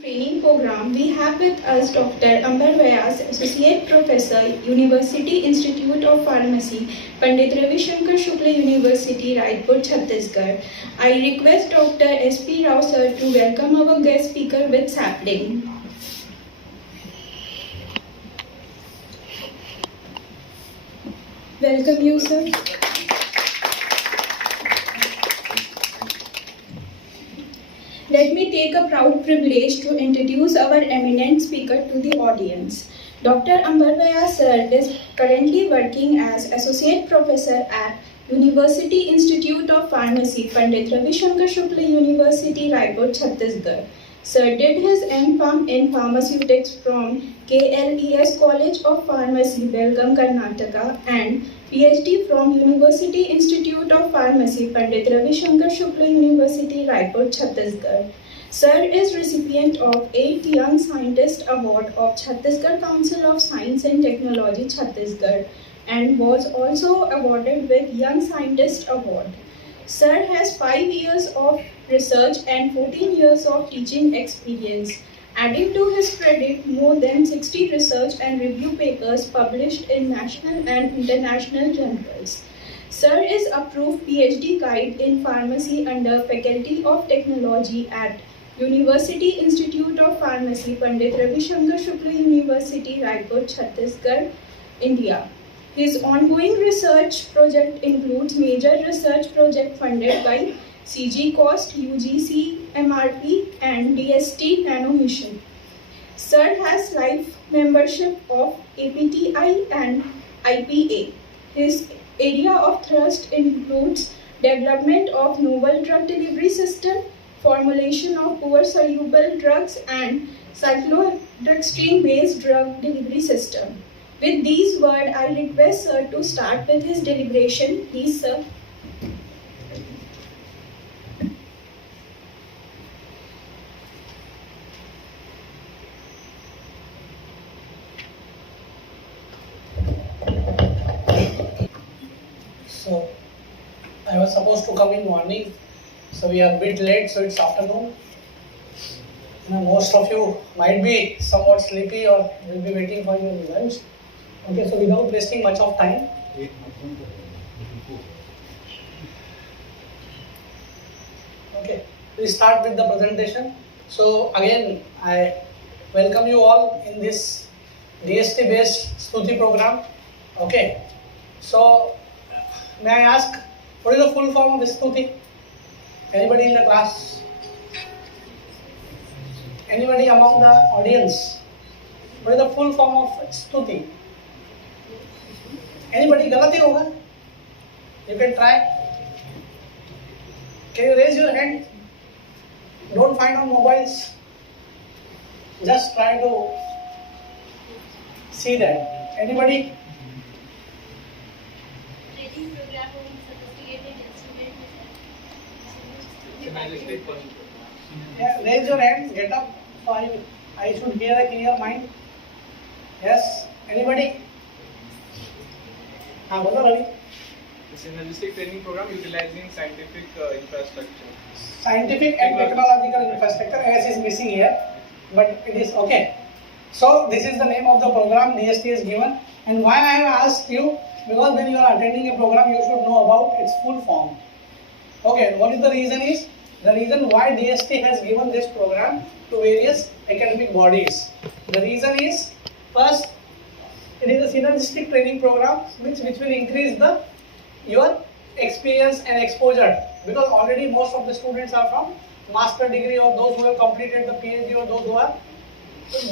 Training program, we have with us Dr. Ambar Vyas, Associate Professor, University Institute of Pharmacy, Pandit Ravi Shankar Shukla University, Raipur, Chhattisgarh. I request Dr. S.P. Rao sir to welcome our guest speaker with sapling. Welcome you, sir. Let me take a proud privilege to introduce our eminent speaker to the audience. Dr. Ambar Vyas sir is currently working as Associate Professor at University Institute of Pharmacy, Pandit Ravi Shankar Shukla University, Raipur, Chhattisgarh. Sir did his M.Pharm in Pharmaceutics from KLES College of Pharmacy, Belgaum, Karnataka, and PhD from University Institute of Pharmacy, Pandit Ravi Shankar Shukla University, Raipur, Chhattisgarh. Sir is recipient of 8th Young Scientist Award of Chhattisgarh Council of Science and Technology, Chhattisgarh, and was also awarded with Young Scientist Award. Sir has 5 years of research and 14 years of teaching experience. Adding to his credit, more than 60 research and review papers published in national and international journals. Sir is approved PhD guide in pharmacy under Faculty of Technology at University Institute of Pharmacy, Pandit Ravi Shankar Shukla University, Raipur, Chhattisgarh, India. His ongoing research project includes major research project funded by CG Cost, UGC, MRP, and DST Nano Mission. Sir has life membership of APTI and IPA. His area of thrust includes development of novel drug delivery system, formulation of poor soluble drugs, and cyclodextrin-based drug delivery system. With these words, I request Sir to start with his deliberation. Please, Sir. So, I was supposed to come in morning, so we are a bit late, so it's afternoon. Most of you might be somewhat sleepy or will be waiting for your lunch. Okay, so without wasting much of time, okay, we start with the presentation. So again, I welcome you all in this DST based Stuti program. Okay, so may I ask, what is the full form of Stuti? Anybody in the class? Anybody among the audience? What is the full form of Stuti? Anybody गलत ही होगा? You can try. Can you raise your hand? Don't find on mobiles. Just try to see that. Anybody? Training program of sophisticated instrument. Yeah, raise your hand. Get up. So I should hear a clear mind. Yes. Anybody? हाँ बोलो Ravi. Synergistic training program utilizing scientific infrastructure. Scientific and technological infrastructure as is missing here, but it is okay. So this is the name of the program DST is given, and why I have asked you, because when you are attending a program you should know about its full form. Okay, what is the reason is, the reason why DST has given this program to various academic bodies. The reason is, first, it is a synergistic training program which will increase your experience and exposure, because already most of the students are from master degree or those who have completed the PhD or those who are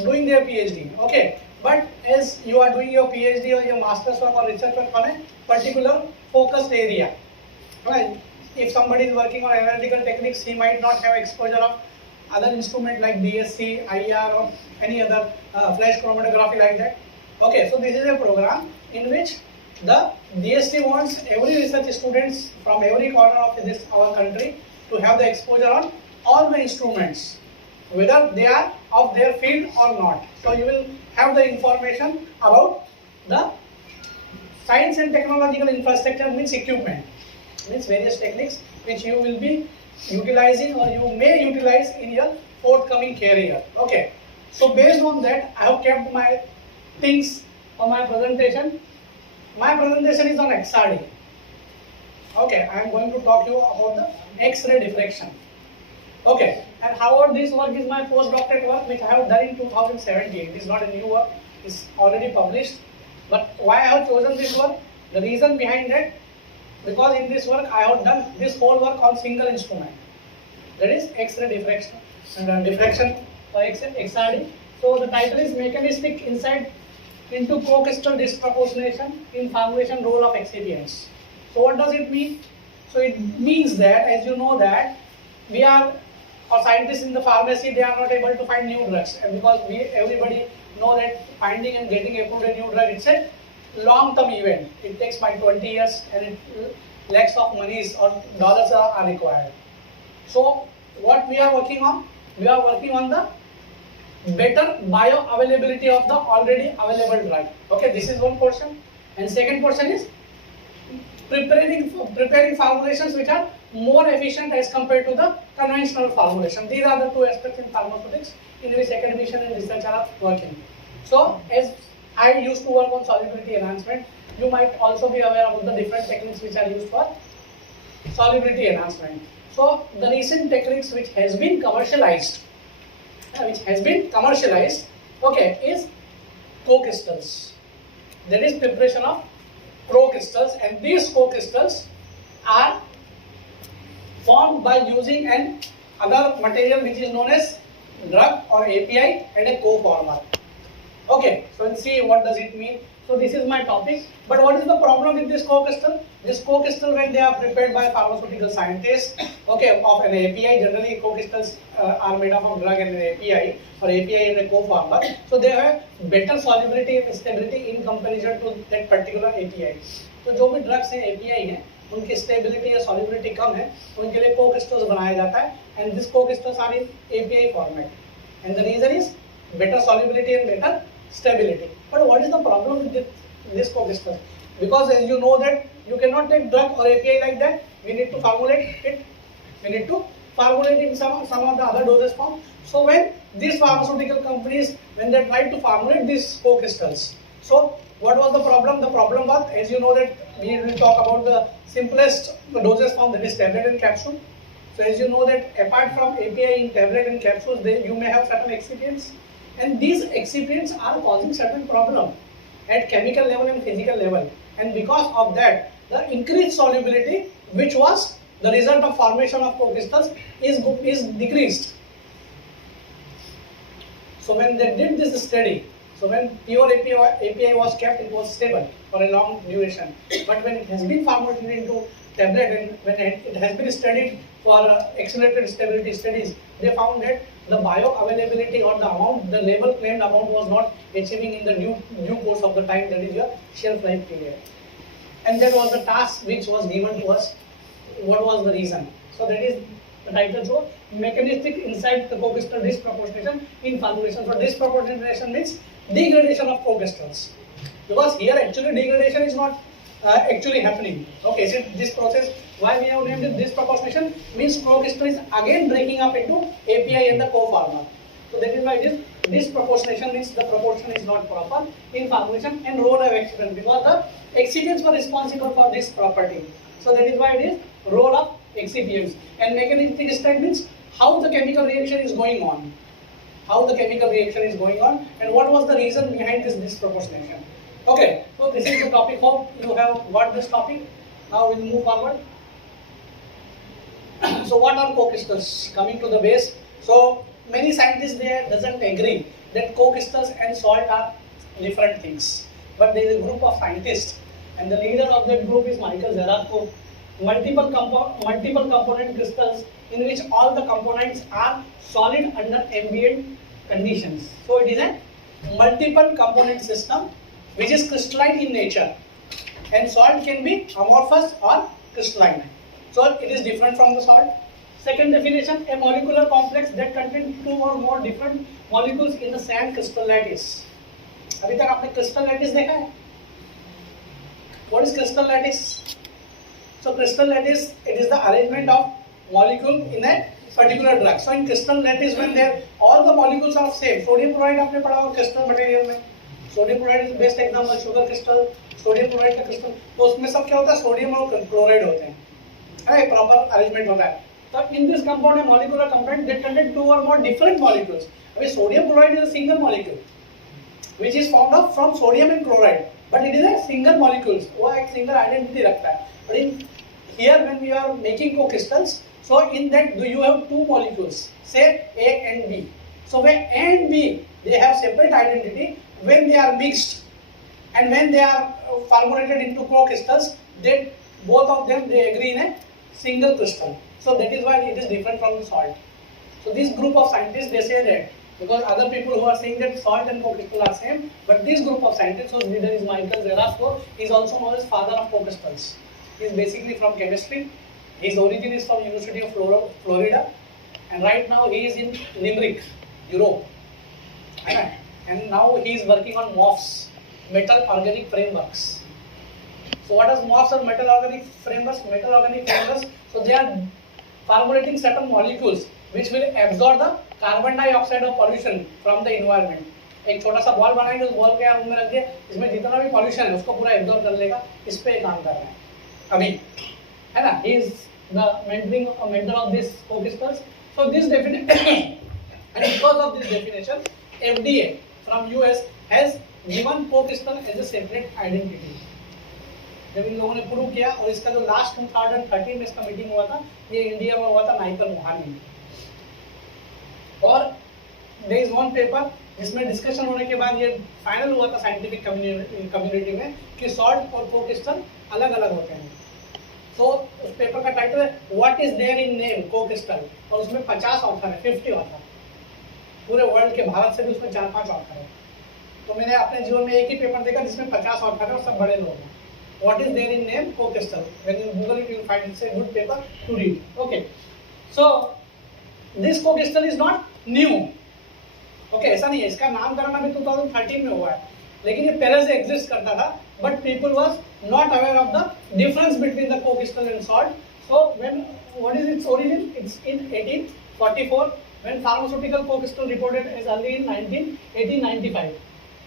doing their PhD. Okay, but as you are doing your PhD or your master's work or research work on a particular focused area, right? If somebody is working on analytical techniques, he might not have exposure of other instrument like DSC, IR or any other flash chromatography like that. Okay, so this is a program in which the DST wants every research students from every corner of our country to have the exposure on all the instruments, whether they are of their field or not. So you will have the information about the science and technological infrastructure, means equipment, means various techniques which you will be utilizing or you may utilize in your forthcoming career. Okay, so based on that, I have kept my things for my presentation. My presentation is on XRD. Okay, I am going to talk you about the X-ray diffraction. Okay, and however this work is my postdoctorate work which I have done in 2017. It is not a new work, it's already published. But why I have chosen this work? The reason behind that, because in this work I have done this whole work on single instrument. That is X-ray diffraction and diffraction for XRD. So the title is Mechanistic Insight into Co-crystal Disproportionation in Formulation Role of Excipients. So what does it mean? So it means that, as you know that, we are, or scientists in the pharmacy, they are not able to find new drugs. And because everybody know that finding and getting approved a new drug, it's a long-term event. It takes by 20 years and lakhs of monies or dollars are required. So what we are working on? We are working on the better bioavailability of the already available drug. Okay, this is one portion. And second portion is preparing formulations which are more efficient as compared to the conventional formulation. These are the two aspects in pharmaceutics in which academician and researcher are working. So as I used to work on solubility enhancement, you might also be aware of the different techniques which are used for solubility enhancement. So the recent techniques which has been commercialized, okay, is co-crystals. That is preparation of co-crystals, and these co-crystals are formed by using an other material which is known as drug or API and a co-former. Okay, so let's see what does it mean. So this is my topic. But what is the problem with this co-crystal? This co-crystal, when they are prepared by pharmaceutical scientists, okay, of an API, generally co-crystals are made up of drug and an API, or API and a co-former. So they have better solubility and stability in comparison to that particular API. So जो भी drugs हैं, API हैं, उनकी stability या solubility कम है, उनके लिए co-crystals बनाया जाता है, and these co-crystals are in API format. And the reason is better solubility and better stability. But what is the problem with this co-crystal? Because as you know that you cannot take drug or API like that. We need to formulate it. We need to formulate in some of the other dosage form. So when these pharmaceutical companies, when they tried to formulate these co-crystals, so what was the problem? The problem was, as you know that we will talk about the simplest dosage form, that is tablet and capsule. So as you know that apart from API in tablet and capsules, you may have certain excipients. And these excipients are causing certain problem at chemical level and physical level. And because of that, the increased solubility, which was the result of formation of co-crystals, is decreased. So when they did this study, so when pure API was kept, it was stable for a long duration. But when it has been formulated into tablet and when it has been studied for accelerated stability studies, they found that the bioavailability or the amount, the label claimed amount was not achieving in the due course of the time, that is your shelf life period. And that was the task which was given to us. What was the reason? So that is the title, so mechanistic insight the co-crystal disproportionation in formulation. So disproportionation means degradation of co-crystals. Because here actually degradation is not actually happening. Okay, so this process, why we have named it disproportionation, means co-crystal is again breaking up into API and the co-former. So that is why it is disproportionation, means the proportion is not proper in formulation and role of excipient, because the excipients were responsible for this property. So that is why it is role of excipients. And mechanistic insight means how the chemical reaction is going on. How the chemical reaction is going on and what was the reason behind this disproportionation. Okay, so this is the topic. Hope you have got this topic. Now we'll move forward. So what are co-crystals? Coming to the base. So many scientists there doesn't agree that co-crystals and salt are different things. But there is a group of scientists and the leader of that group is Michael Zeratko. Multiple component crystals in which all the components are solid under ambient conditions. So it is a multiple component system which is crystalline in nature, and salt can be amorphous or crystalline. So it is different from the salt. Second definition, a molecular complex that contains two or more different molecules in the same crystal lattice. अभी तक आपने crystal lattice देखा है? What is crystal lattice? So crystal lattice, it is the arrangement of molecule in a particular drug. So in crystal that is when there all the molecules are same. Sodium chloride आपने पढ़ा होगा crystal material में. Sodium chloride is best example. Sugar crystal, sodium chloride का crystal. तो उसमें सब क्या होता है? Sodium और chloride होते हैं. है proper arrangement होता है. So in this compound a molecular compound that contain two or more different molecules. अभी sodium chloride is a single molecule which is formed of from sodium and chloride. But it is a single molecules. वो एक single identity रखता है. But in here when we are making co-crystals, so in that do you have two molecules, say A and B. So when A and B they have separate identity, when they are mixed and when they are formulated into co-crystals, then both of them they agree in a single crystal. So that is why it is different from the salt. So this group of scientists they say that, because other people who are saying that salt and co-crystal are same, but this group of scientists, whose leader is Michael Zelasco, is also known as father of co-crystals. He is basically from chemistry. His origin is from University of Florida, and right now he is in Limerick, Europe. And now he is working on MOFs, metal organic frameworks. So what is MOFs or metal organic frameworks? Metal organic frameworks. So they are formulating certain molecules which will absorb the carbon dioxide of pollution from the environment. एक छोटा सा ball बनाएंगे, उस ball के room में रख दिया, इसमें जितना भी पॉल्यूशन है उसको पूरा एब्जॉर्ब कर लेगा. इस पे काम कर रहे हैं अभी, है ना. He is the mentor of this co-crystals. So this definition, and because of this definition, FDA from US has given co-crystal as a separate identity. जब इन लोगों ने प्रूव किया, और इसका जो लास्ट 2013 में इसका मीटिंग हुआ था, ये इंडिया में हुआ था नाइकर मोहाली में. और there is one paper जिसमें डिस्कशन होने के बाद ये फाइनल हुआ था साइंटिफिक कम्युनिटी में कि सॉल्ट और को-क्रिस्टल अलग अलग होते हैं. तो उस पेपर का टाइटल है what is there in name cocrystal, और उसमें 50 ऑथर है, 50 ऑथर पूरे वर्ल्ड के, भारत से भी उसमें 4-5 ऑथर है. तो मैंने अपने जीवन में एक ही पेपर देखा जिसमें 50 ऑथर है और सब बड़े लोग हैं. What is there in name cocrystal, when you google it you will find it's a good paper to read. Okay, so this cocrystal is not new. Okay, ऐसा नहीं है, इसका नामकरण अभी 2013 में हुआ है, लेकिन ये पहले से एग्जिस्ट करता था, but people was not aware of the difference between the cocrystal and salt. So when what is its origin, it's in 1844 when pharmaceutical co-crystal reported as early in 1895.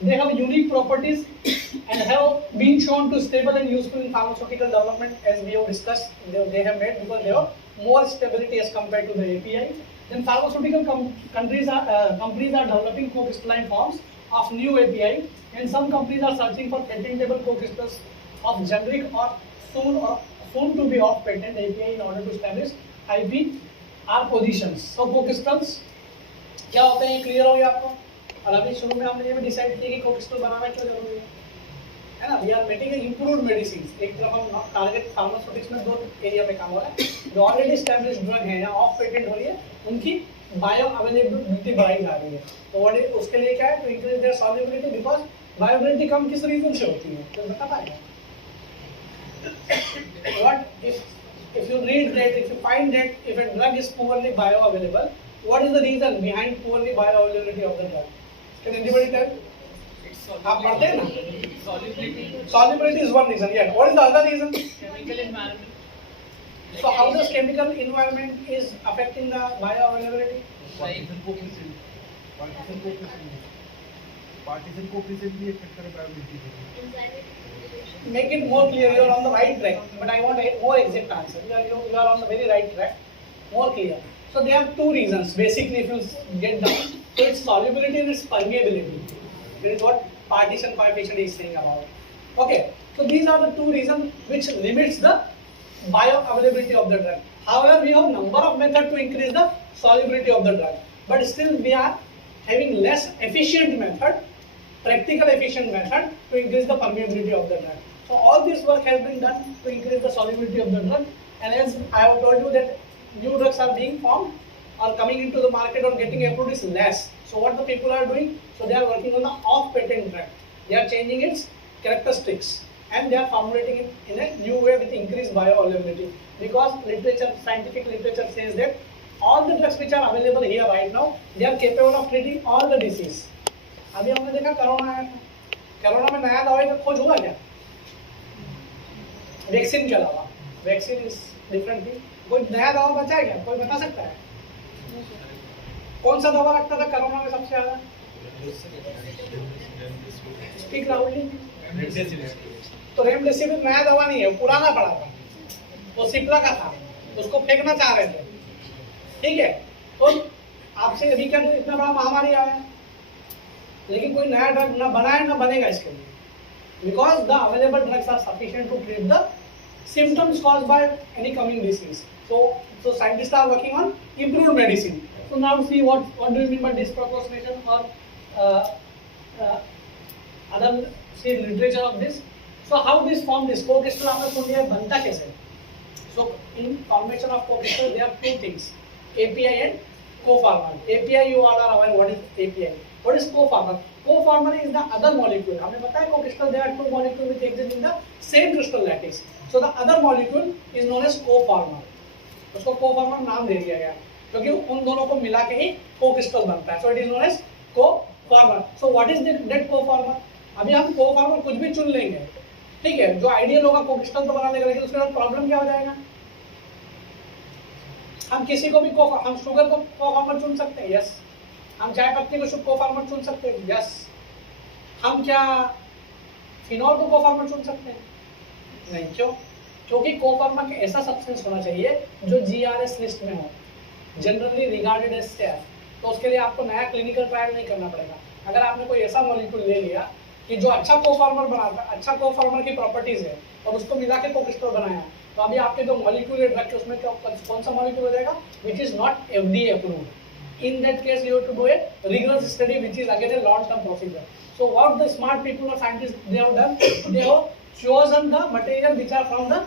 They have unique properties and have been shown to stable and useful in pharmaceutical development, as we have discussed. They have made because they have more stability as compared to the API. Then pharmaceutical companies are developing co-crystalline forms of new API, and some companies are searching for patentable co-crystals of generic or soon to be off patent API in order to establish IPR positions. So co-crystals क्या होते हैं, ये clear हो गया आपको. और अभी शुरू में हमने ये भी डिसाइड किया कि को-क्रिस्टल बनाना क्यों जरूरी है ना. We are making improved medicine. एक तरफ हम टारगेट फार्मास्यूटिक्स में 2 एरिया में काम हो रहा है. जो ऑलरेडी एस्टैब्लिश्ड ड्रग है या ऑफ पेटेंट हो रही है, उनकी बायो अवेलेबिलिटी बढ़ाई जा रही है. तो उसके लिए क्या है, to increase their solubility, because bioavailability कम किस रीजन से होती है, तो बता पाएगा. What if you read that, if you find that if a drug is poorly bioavailable, what is the reason behind poorly bioavailability of the drug? Can anybody tell? आप पढ़ते हैं ना? Solubility is one reason. Yeah. What is the other reason? Chemical environment. So how does chemical environment is affecting the bioavailability? Partition coefficient भी affect करे bioavailability. Make it more clear. You are on the right track, but I want a more exact answer. You are on the very right track. More clear. So there are 2 reasons. Basically, if you get down, so its solubility and its permeability. That is what partition coefficient is saying about. Okay. So these are the 2 reasons which limits the bioavailability of the drug. However, we have number of methods to increase the solubility of the drug, but still we are having less efficient method, practical efficient method to increase the permeability of the drug. So all this work has been done to increase the solubility of the drug, and as I have told you that new drugs are being formed or coming into the market or getting approved is less. So what the people are doing? So they are working on the off-patent drug. They are changing its characteristics and they are formulating it in a new way with increased bioavailability. Because literature, scientific literature says that all the drugs which are available here right now, they are capable of treating all the disease. अभी हमने देखा corona आया था, corona में नया दवाई का खोज हुआ क्या? वैक्सीन के अलावा, वैक्सीन इज डिफरेंट थिंग. कोई नया दवा बचा है क्या? कोई बता सकता है? कौन सा दवा लगता था कोरोना में सबसे ज्यादा? Speak loudly. तो रेमडेसिविर नया दवा नहीं है, पुराना पड़ा था, वो सिप्ला का था, उसको फेंकना चाह रहे थे, ठीक है। तो आपसे अभी क्या इतना बड़ा महामारी आया, लेकिन कोई नया ड्रग ना बना है ना बनेगा इसके लिए, because the available drugs are sufficient to treat the symptoms caused by any coming disease. So scientists are working on improved medicine. So now see what do you mean by disproportionation or other see literature of this. So how this form this co-crystal आपने सुन लिया बनता कैसे? So in formation of co-crystal there are two things, API and co-former. API you all are aware what is API. What is co-former? Co-former is the other molecule. हमने बताया co-crystal there are two molecules which exist in the same crystal lattice. So the other molecule is known as co-former. उसको co-former नाम दे दिया गया क्योंकि उन दोनों को मिला के ही co-crystal बनता है. So it is known as co-former. So what is that co-former? अभी हम co-former कुछ भी चुन लेंगे, ठीक है, जो आइडियल होगा co-crystal तो बना लेगा, लेकिन उसके बाद प्रॉब्लम क्या हो जाएगा? हम किसी को भी हम शुगर को co-former चुन सकते हैं, यस। हम चाय पत्ती को co-former चुन सकते हैं, यस। हम क्या फिनॉल को co-former चुन सकते हैं? नहीं। क्यों? क्योंकि कोफार्मा के ऐसा सब्सटेंस होना चाहिए जो जीआरएस लिस्ट में हो, जनरली रिगार्डेड एज सेफ। तो उसके लिए आपको नया क्लिनिकल ट्रायल नहीं करना पड़ेगा। अगर आपने कोई ऐसा मॉलिक्यूल ले लिया कि जो अच्छा कोफार्मर बनाता है, अच्छा कोफार्मर की प्रॉपर्टीज है, और उसको मिला के को-क्रिस्टल बनाया, तो अभी आपके जो मॉलिक्यूल है ड्रग के उसमें कौन सा मॉलिक्यूल हो जाएगा? Which is not FDA approved. In that case you have to do a rigorous study which is again a long term procedure. So what the smart people और scientist they have done, they have chosen the material which are from the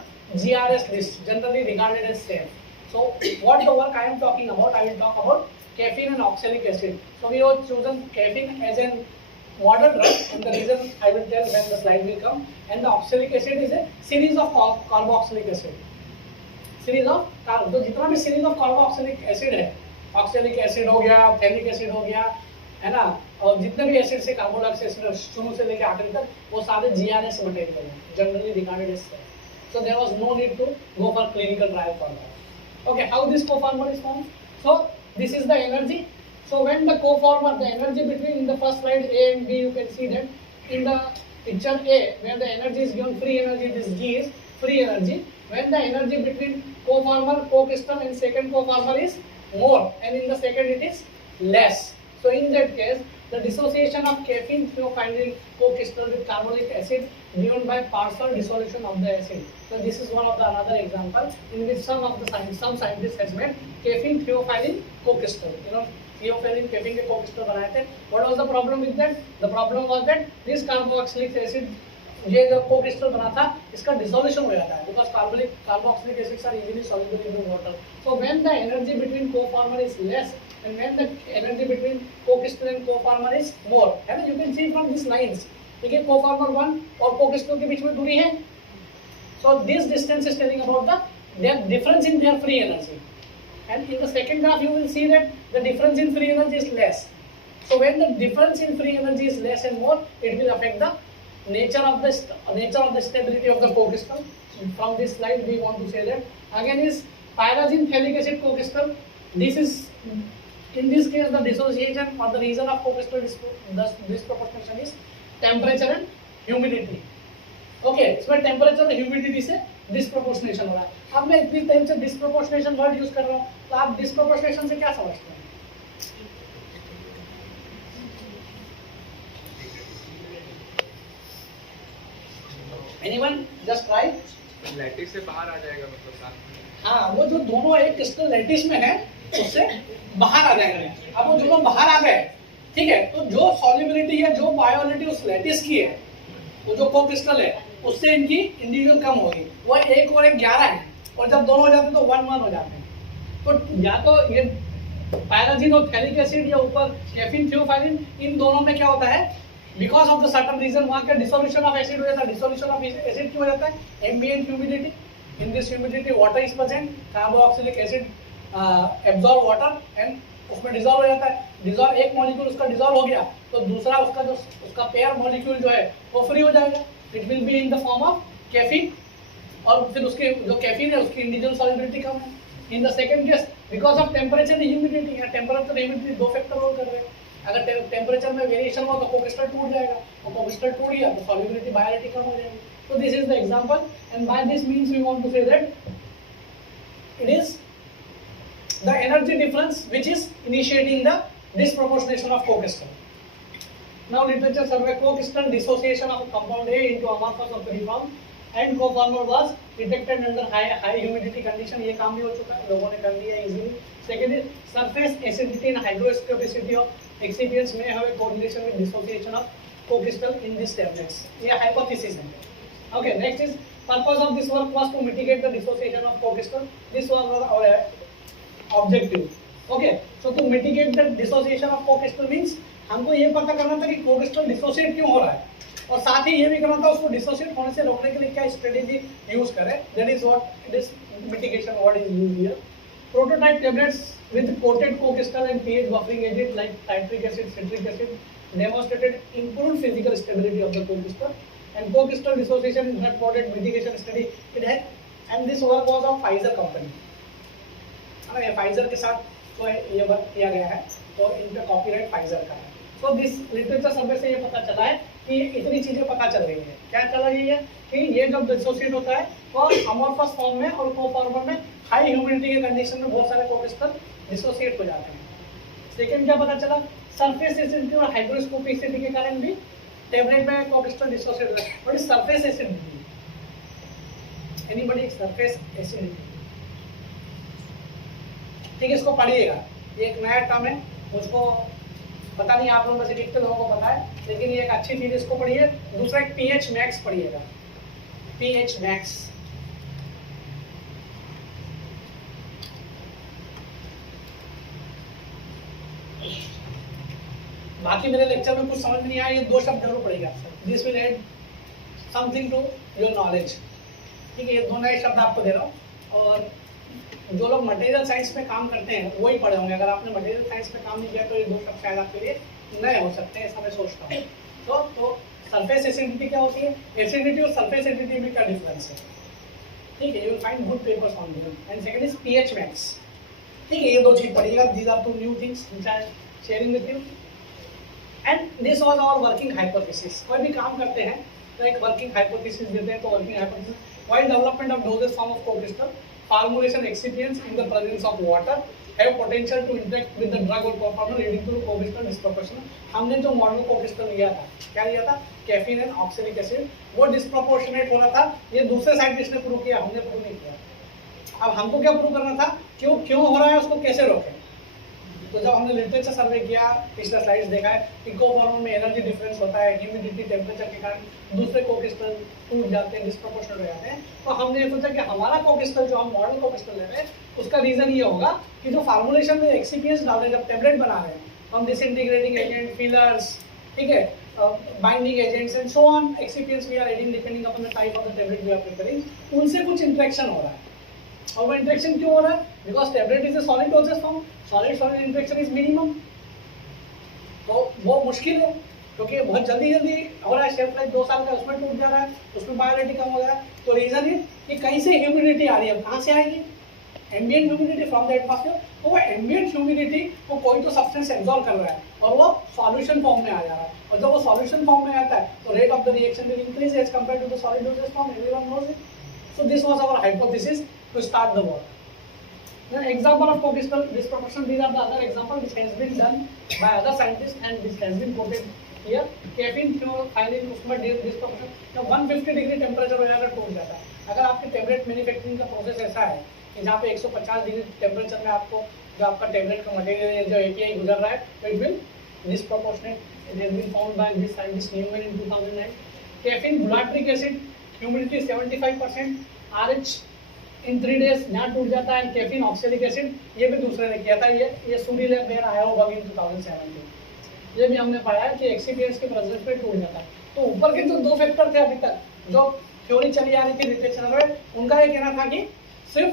GRS list, generally regarded as safe. So what the work I am talking about, I will talk about caffeine and oxalic acid. So we have chosen caffeine as a modern drug, and the reason I will tell when the slide will come. And the oxalic acid is a series of carboxylic acid. Series of तो जितना भी series of carboxylic acid है, oxalic acid हो गया, phenic acid हो गया, है ना, और जितने भी एसिड से कार्बोक्सिलिक एसिड शुरू से लेकर आखिर तक वो सारे जीआरएस मटेरियल हैं, generally regarded as safe. So there was no need to go for clinical trial for that. Okay, how this coformer is formed? So this is the energy. So when the coformer, the energy between in the first slide A and B, you can see that in the picture A where the energy is given free energy, this G is free energy. When the energy between coformer, co-crystal and second coformer is more, and in the second it is less. So in that case, the dissociation of caffeine thiophenyl co-crystal with carbonic acid given by partial dissolution of the acid. So this is one of the another example in which some scientists has made caffeine thiophenyl co-crystal. You know, thiophenyl caffeine के co-crystal बनाए थे. What was the problem with that? The problem was that this carboxylic acid ये जो co-crystal बना था, इसका dissolution हो जाता है because carboxylic acids are easily soluble in the water. So when the energy between coformer is less and when the energy between co-crystal and coformer is more, है ना, you can see from these lines, ठीक है, coformer 1 और co-crystal के बीच में दूरी है. So this distance is telling about their difference in their free energy, and in the second graph you will see that the difference in free energy is less. So when the difference in free energy is less and more, it will affect the nature of the stability of the co-crystal. From this slide we want to say that again is pyrazine phthalic acid co-crystal. This is in this case the dissociation or the reason of co-crystal disproportionation is temperature and humidity. Okay, इसमें temperature और humidity से disproportionation हो रहा है. अब मैं इतनी time से disproportionation वर्ड यूज कर रहा हूँ, तो आप disproportionation से क्या समझते हैं? Anyone just try? लैटिस से बाहर आ जाएगा मतलब साथ में। हाँ, वो जो दोनों एक क्रिस्टल लैटिस में है उससे बाहर आ जाएगा। अब वो दोनों बाहर आ गए, ठीक है, तो जो सॉल्युबिलिटी है, जो बायोलिटी उस लैटिस की है, वो जो को क्रिस्टल है, उससे इनकी इंडिविजुअल कम होगी। वो 1 और 1 11 है, और जब दोनों हो जाते हैं तो 1 1 हो जाते हैं। तो या तो ये पायराजीन और थैलिक एसिड या ऊपर कैफीन थियोफाइलिन, इन दोनों में क्या होता है, because of the certain reason वहाँ का डिसोल्यूशन ऑफ एसिड हो जाता है। डिसोल्यूशन ऑफ एसिड क्यों हो जाता है? Ambient humidity, in this humidity water is present, carboxylic acid absorb water and उसमें डिजॉल्व हो जाता है। डिजॉल्व एक मॉलिक्यूल उसका डिजॉल्व हो गया तो दूसरा उसका जो उसका पेयर मॉलिक्यूल जो है वो फ्री हो जाएगा। It will be in the form of caffeine, और फिर उसके जो कैफीन है उसकी इंडिविजुअल सॉल्युबिलिटी कम है, in the second case because of temperature and humidity, या टेम्परेचर ह्यूमिडिटी दो फैक्टर रोल कर रहे हैं। अगर टेम्परेचर में वेरिएशन हुआ तो कोक्रिस्टल टूट जाएगा, और कोक्रिस्टल टूट गया तो सॉल्युबिलिटी बायोरेटिक कम हो जाएगी। So this is the example, and by this means we want to say that it is the energy difference which is initiating the disproportionation of co-crystal. Now literature survey co-crystal dissociation of compound A into amorphous of reform and co-former was detected under high humidity condition. ये काम भी हो चुका है, लोगों ने कर लिया easily. Second is surface acidity and hygroscopicity of excipients may have a correlation with dissociation of co-crystal in these tablets. ये hypothesis है. Okay, next is purpose of this work was to mitigate the dissociation of co-crystal. This was our objective. Okay, so to mitigate the dissociation of co-crystal means हमको ये पता करना था कि co-crystal dissociate क्यों हो रहा है, और साथ ही ये भी करना था उसको dissociate होने से रोकने के लिए क्या strategy use करें. That is what this mitigation word is used here. Prototype tablets with coated co-crystal and pH buffering agent like citric acid, citric acid demonstrated improved physical stability of the co-crystal. And co-crystal dissociation is not coded mitigation study it had, and this work was of Pfizer company. ये Pfizer के साथ तो ये work किया गया है, तो इन पे कॉपीराइट Pfizer का है. So this literature सर्वे से ये पता चला है कि इतनी चीजें पता चल रही है. क्या चल रही है कि ये जब डिसोसिएट होता है तो अमोर्फस फॉर्म में और कोफॉर्मर में हाई ह्यूमिडिटी के कंडीशन में बहुत सारे को-क्रिस्टल डिसोसिएट हो जाते हैं. सेकंड क्या पता चला, सरफेस एसिडिटी और हाइड्रोस्कोपिसिटी के कारण भी टेबलेट में को-क्रिस्टल डिसोसिएट होता है. What is surface acidity? Anybody? Surface acidity, ठीक है, इसको पढ़िएगा. ये एक नया टर्म है, मुझको पता नहीं आप लोगों में से कितने लोगों को पता है, लेकिन ये एक अच्छी चीज, इसको पढ़िए. दूसरा एक पीएच मैक्स पढ़िएगा. पीएच मैक्स बाकी मेरे लेक्चर में कुछ समझ नहीं आया, ये दो शब्द जरूर पढ़ेगा. This will add something to your knowledge. ठीक है, ये दो नए शब्द आपको दे रहा हूँ, और जो लोग मटेरियल साइंस में काम करते हैं वही पढ़े होंगे. अगर आपने मटेरियल साइंस में काम नहीं किया तो ये दो शब्द शायद आपके लिए नए हो सकते हैं, ऐसा मैं सोचता हूँ. तो सरफेस एसिडिटी क्या होती है, एसिडिटी और सरफेस एसिडिटी में क्या डिफरेंस है. ठीक है, you will find good papers on this. And second is pH max. ठीक है, ये दो चीज पढ़िएगा. These are two new things which I am sharing with you. And this was our working hypothesis. कोई भी काम करते हैं तो एक वर्किंग हाइपोथेसिस देते हैं. तो working hypothesis, while development of dosage form of cocrystal formulation excipients in the presence of water have potential to interact with the drug or co-former leading to co-crystal disproportion. हमने जो model को-क्रिस्टल लिया था, क्या लिया था, कैफीन एंड ऑक्सैलिक एसिड, वो disproportionate हो रहा था. ये दूसरे साइंटिस्ट ने प्रूव किया, हमने प्रूव नहीं किया. अब हमको क्या प्रूव करना था, क्यों हो रहा है, उसको कैसे रोकें. तो जब हमने लिटरेचर सर्वे किया, पिछला स्लाइड्स देखा है कि को-फॉर्मर में एनर्जी डिफरेंस होता है, ह्यूमिडिटी टेम्परेचर के कारण दूसरे को-क्रिस्टल टूट जाते हैं, डिस्प्रोपोर्शनेट हो जाते हैं. तो हमने ये सोचा कि हमारा को-क्रिस्टल जो हम मॉडल को-क्रिस्टल ले रहे हैं उसका रीजन ये होगा कि जो फार्मुलेशन में एक्सिपिएंट्स डाल रहे हैं, जब टेबलेट बना रहे हैं हम, डिसइंटीग्रेटिंग एजेंट, फिलर्स, ठीक है, binding agents and so on, excipients we are adding depending upon the type of the tablet we are preparing, उनसे कुछ इंटरेक्शन हो रहा है. और वो इंटरेक्शन क्यों हो रहा है, because tablet is a solid dosage form, solid solid interaction is minimum. तो वो मुश्किल है क्योंकि बहुत जल्दी हो रहा है. शेल्फ लाइफ 2 साल का, उसमें टूट जा रहा है, उसमें बायोरेटिक कम हो रहा है. तो रीजन है कि कहीं से ह्यूमिडिटी आ रही है. कहाँ से आएगी, ambient humidity from the atmosphere. तो वो एम्बिएंट ह्यूमिडिटी को कोई तो सब्सटेंस एब्जॉर्ब कर रहा है और वो सॉल्यूशन फॉर्म में आ जा रहा है. और जब वो सॉल्यूशन फॉर्म में आता है तो rate of the reaction will increase as compare to the solid dosage form. Everyone knows it. So this was our hypothesis to start the work. The example of co-crystal disproportion, these are the other example which has been done by other scientists and this has been quoted here. Caffeine thiolin उसमें disproportion, जब 150 degree temperature हो जाएगा टूट जाता है. अगर आपके tablet manufacturing का प्रोसेस ऐसा है कि जहाँ पे 150 डिग्री टेम्परेचर में आपको जो आपका टेबलेट का मटेरियल जो API गुजर रहा है, तो it will disproportionate. It has been found by this scientist Newman in 2009. Caffeine glutaric acid, humidity 75%, RH in 3 days यहाँ टूट जाता है. कैफीन ऑक्सैलिक एसिड, ये भी दूसरे ने किया था. ये सूरी लैब में आया होगा इन 2017. ये भी हमने पाया कि एक्सिपिएंट्स के प्रेजेंस में टूट जाता है. तो ऊपर के जो 2 फैक्टर थे अभी तक जो थ्योरी चली आ रही थी लिटरेचर में, उनका ये कहना था कि सिर्फ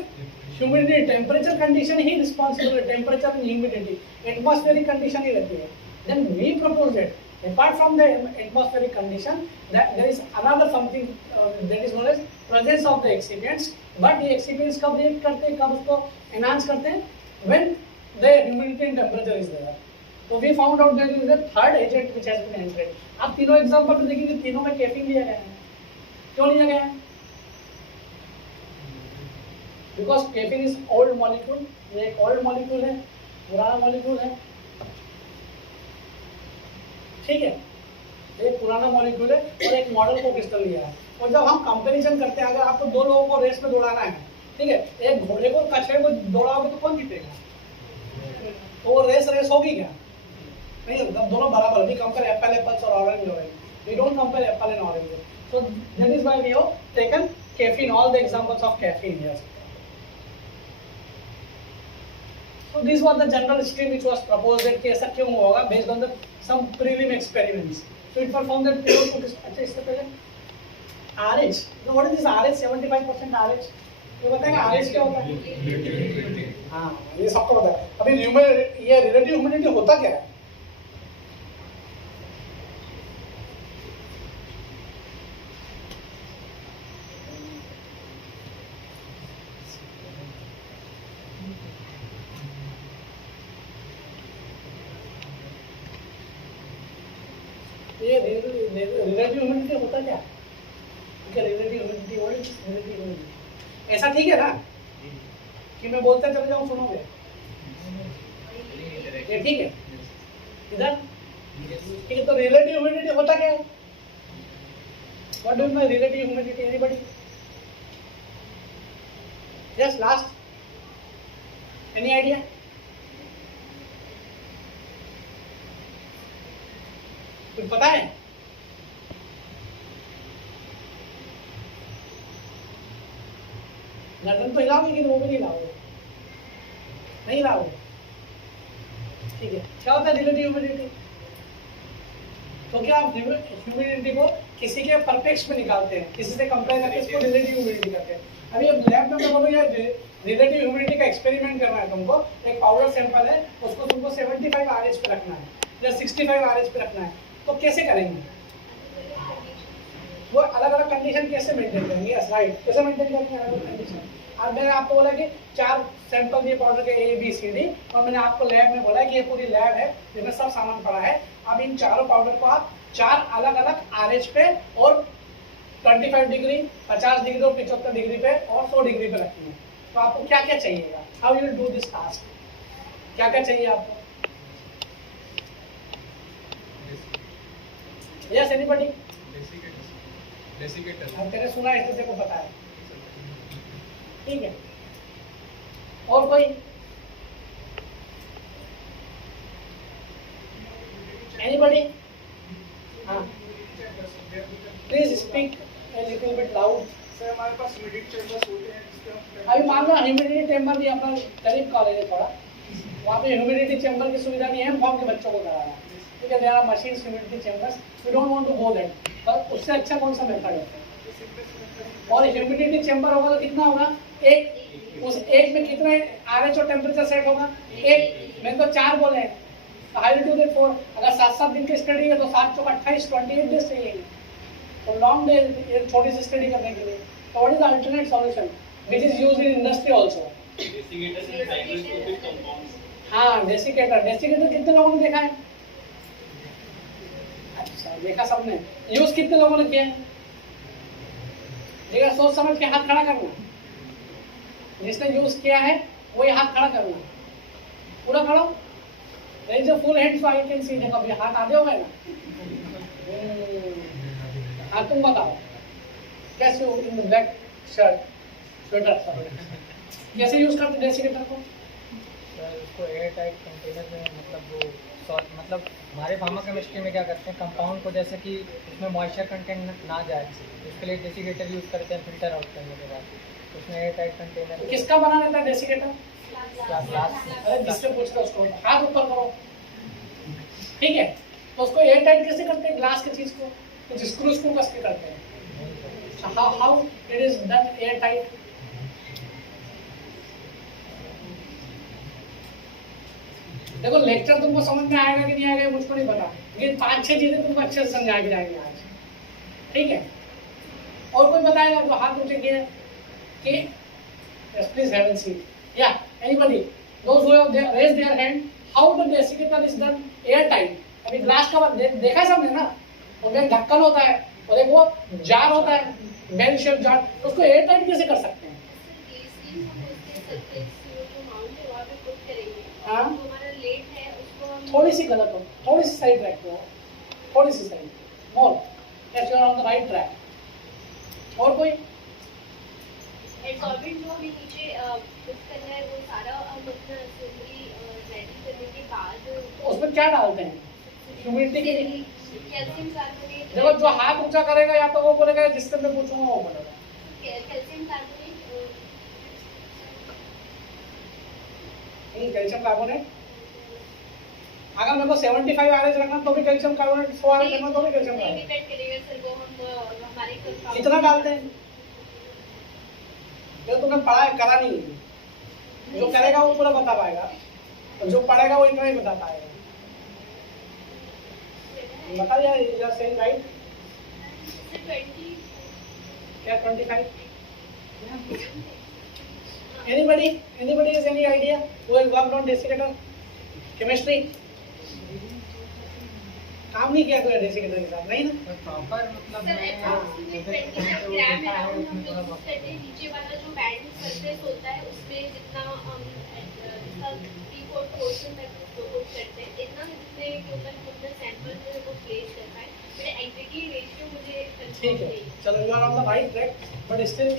ह्यूमिडिटी टेम्परेचर कंडीशन ही रिस्पॉन्सिबल है. Temperature and humidity, atmospheric condition ही रहती है. Then we propose it, apart from the atmospheric condition, that there is another something that is known as presence of the excipients but ये excipients कब react करते हैं, कब उसको एनहांस करते हैं, when the humidity and temperature is there. तो we found out that is the third agent which has been entered. आप तीनों एग्जांपल में देखेंगे, तीनों में कैफीन लिया गया है। क्यों लिया गया है? Because caffeine is old molecule, ये एक ओल्ड मॉलिक्यूल है, पुराना मॉलिक्यूल है, ठीक है, एक पुराना मॉलिक्यूल है और एक मॉडल को क्रिस्टल लिया है। और जब हम कंपैरिजन करते हैं, अगर आपको दो लोगों को रेस में दौड़ाना है, ठीक है, एक घोड़े को कछुए को दौड़ाओगे तो कौन जीतेगा? तो वो रेस होगी क्या? नहीं, जब दोनों बराबर। वी कंपेयर एप्पल एप्पल्स और orange orange, we don't compare apple and orange. So that is why we have taken caffeine, all the examples of caffeine here. So this was the general stream which was proposed that कि ऐसा क्यों होगा based on the some prelim experiments. So it was found that pure food is अच्छा। इससे पहले RH, so what is this RH? 75% RH। ये बताएगा RH क्या होता है? हाँ, ये सबको पता है। अभी ये रिलेटिव ह्यूमिडिटी होता क्या है? ये रिलेटिव ह्यूमिडिटी होता क्या? Relative humidity, what is relative humidity? ऐसा ठीक है ना कि मैं बोलते चले जाऊं, सुनोगे? ये ठीक है? इधर ठीक है। तो रिलेटिव ह्यूमिडिटी होता क्या है? What do you mean relative humidity? Anybody? Yes, last, any idea? कुछ पता है? गर्दन तो हिलाओगे कि वो भी नहीं हिलाओगे? नहीं हिलाओगे, ठीक है। क्या होता है रिलेटिव ह्यूमिडिटी? तो क्या आप ह्यूमिडिटी को किसी के परफेक्ट में निकालते हैं, किसी से कंपेयर करके इसको रिलेटिव ह्यूमिडिटी करते हैं। अभी अब लैब में मैं बोलूँ यार रिलेटिव ह्यूमिडिटी का एक्सपेरिमेंट करना है तुमको, एक पाउडर सैंपल है, उसको तुमको 75 RH पे रखना है या 65 RH पे रखना है, तो कैसे करेंगे? वो अलग अलग कंडीशन कैसे मेंटेन करेंगे? यस राइट, कैसे मेंटेन करेंगे अलग अलग कंडीशन? अब मैंने आपको बोला कि 4 सैंपल ये पाउडर के ABCD, और मैंने आपको लैब में बोला कि ये पूरी लैब है जिसमें सब सामान पड़ा है। अब इन चारों पाउडर को आप 4 अलग अलग RH पे और 25 डिग्री, 50 डिग्री और 75 डिग्री पे और 100 डिग्री पे रखनी है। तो आपको क्या क्या चाहिएगा? How you do this task? क्या क्या चाहिए आपको? Yes anybody? डेसिकेटर। अब तेरे सुना है, इससे को पता है, ठीक है। और कोई? एनीबॉडी? हाँ, please speak a little bit loud। Sir हमारे पास ह्यूमिडिटी चेंबर्स होते हैं जिसके हम अभी मान लो ह्यूमिडिटी चेंबर भी अपना करीब कॉलेज है थोड़ा, वहाँ पे ह्यूमिडिटी चेंबर की सुविधा नहीं है, फॉर्म के बच्चों को कराना, ठीक है। There are machines humidity chambers, we don't want to go that, पर उससे अच्छा कौन सा मेथड है? और ह्यूमिडिटी चेंबर होगा तो कितना होगा? एक, उस एक में कितने RH और टेम्परेचर सेट होगा? एक, मैंने तो 4 बोले हैं, तो आई विल डू दैट 4। अगर 7-7 दिन की स्टडी है तो 7 चौक 28, 28 डेज चाहिए, तो लॉन्ग डे एक छोटी सी स्टडी करने के लिए। तो what is the alternate solution which is used in industry also? हाँ, डेसिकेटर। डेसिकेटर कितने लोगों ने देखा है? अच्छा, देखा सबने। यूज कितने लोगों ने किया है? देखा, सोच समझ के हाथ खड़ा करना। जिसने यूज किया है वही हाथ खड़ा करना, पूरा करो। There is a full hand so I can see. देखो अभी हाथ आधे हो गए ना। हाँ, तुम बताओ कैसे in the black shirt sweater कैसे यूज करते डेसिकेटर को? सर उसको एयर टाइट कंटेनर में, मतलब वो सॉल्ट, मतलब हमारे फार्मा केमिस्ट्री में क्या करते हैं, कंपाउंड को जैसे कि उसमें मॉइस्चर कंटेंट ना जाए, उसके लिए डेसिकेटर यूज़ करते हैं फिल्टर आउट करने के बाद। उसमें एयर टाइट कंटेनर। किसका बना रहता है डेसिकेटर? ग्लास। अरे जिससे पूछता उसको हाथ ऊपर करो, ठीक है। तो उसको एयर टाइट कैसे करते हैं? ग्लास की चीज को कुछ स्क्रू कस के करते हैं। How it is done air tight? देखो लेक्चर तुमको समझ में आएगा कि नहीं आएगा मुझको नहीं पता, लेकिन 5-6 चीजें तुमको अच्छे से समझा के जाएंगे आज, ठीक है। और कोई बताएगा जो हाथ ऊंचे किए कि Yes, please have a seat. Yeah, anybody? Those who have raised their hand, how the desiccator is done airtight? अभी ग्लास का देखा है सबने ना, और एक ढक्कन होता है और एक वो जार होता है, बेल शेप जार, तो उसको एयरटाइट कैसे कर सकते हैं? ग्लिसरीन हम उसके सरफेस जो माउंट है वहाँ पे पुट करेंगे। हाँ। जो हमारा लेड है उसको हम थोड़ी सी गलत हो, थोड़ी सी साइड रखो, थोड़ी सी side, more, yes you are on the right track. और कोई? एब्सॉर्बेंट जो हमें नीचे पुट करना है वो सारा हम अपना असेंबली रेडी करने के बाद उसमें क्या डालते हैं? ह्यूमिडिटी के लिए। Calcium carbonate. देखो जो हाथ ऊंचा करेगा या तो वो बोलेगा जिससे मैं पूछूंगा वो बोलेगा। कैल्शियम कार्बोनेट कैल्शियम कार्बोनेट, अगर मेरे को 75 आरएच रखना तो भी कैल्शियम कार्बोनेट, 100 आरएच रखना तो भी कैल्शियम कार्बोनेट, डिपेंड करेगा सर वो हम हमारे कंपाउंड कितना डालते हैं? जो तुमने पढ़ा है करा नहीं है, जो करेगा वो पूरा बता पाएगा, और जो पढ़ेगा वो इतना ही बता पाएगा। बता यार, यू आर सेइंग राइट, 20 क्या 25? Anybody has any idea who has worked on desiccator chemistry? काम नहीं किया कोई desiccator के साथ, नहीं ना? प्रॉपर मतलब सर मैं अप्रॉक्सीमेट 25 ग्राम अराउंड हम लोग यूज करते हैं। नीचे वाला जो बैंड सरफेस होता है उसमें जितना हम इसका 3/4 पोर्शन तक उसको पुट करते हैं, इतना जितने के ऊपर हम अपना सैंपल जो है वो प्लेस कर पाए। मेरा एग्जैक्टली रेशियो मुझे ठीक कंफर्म है, नहीं है। चलो you are on the right track, but still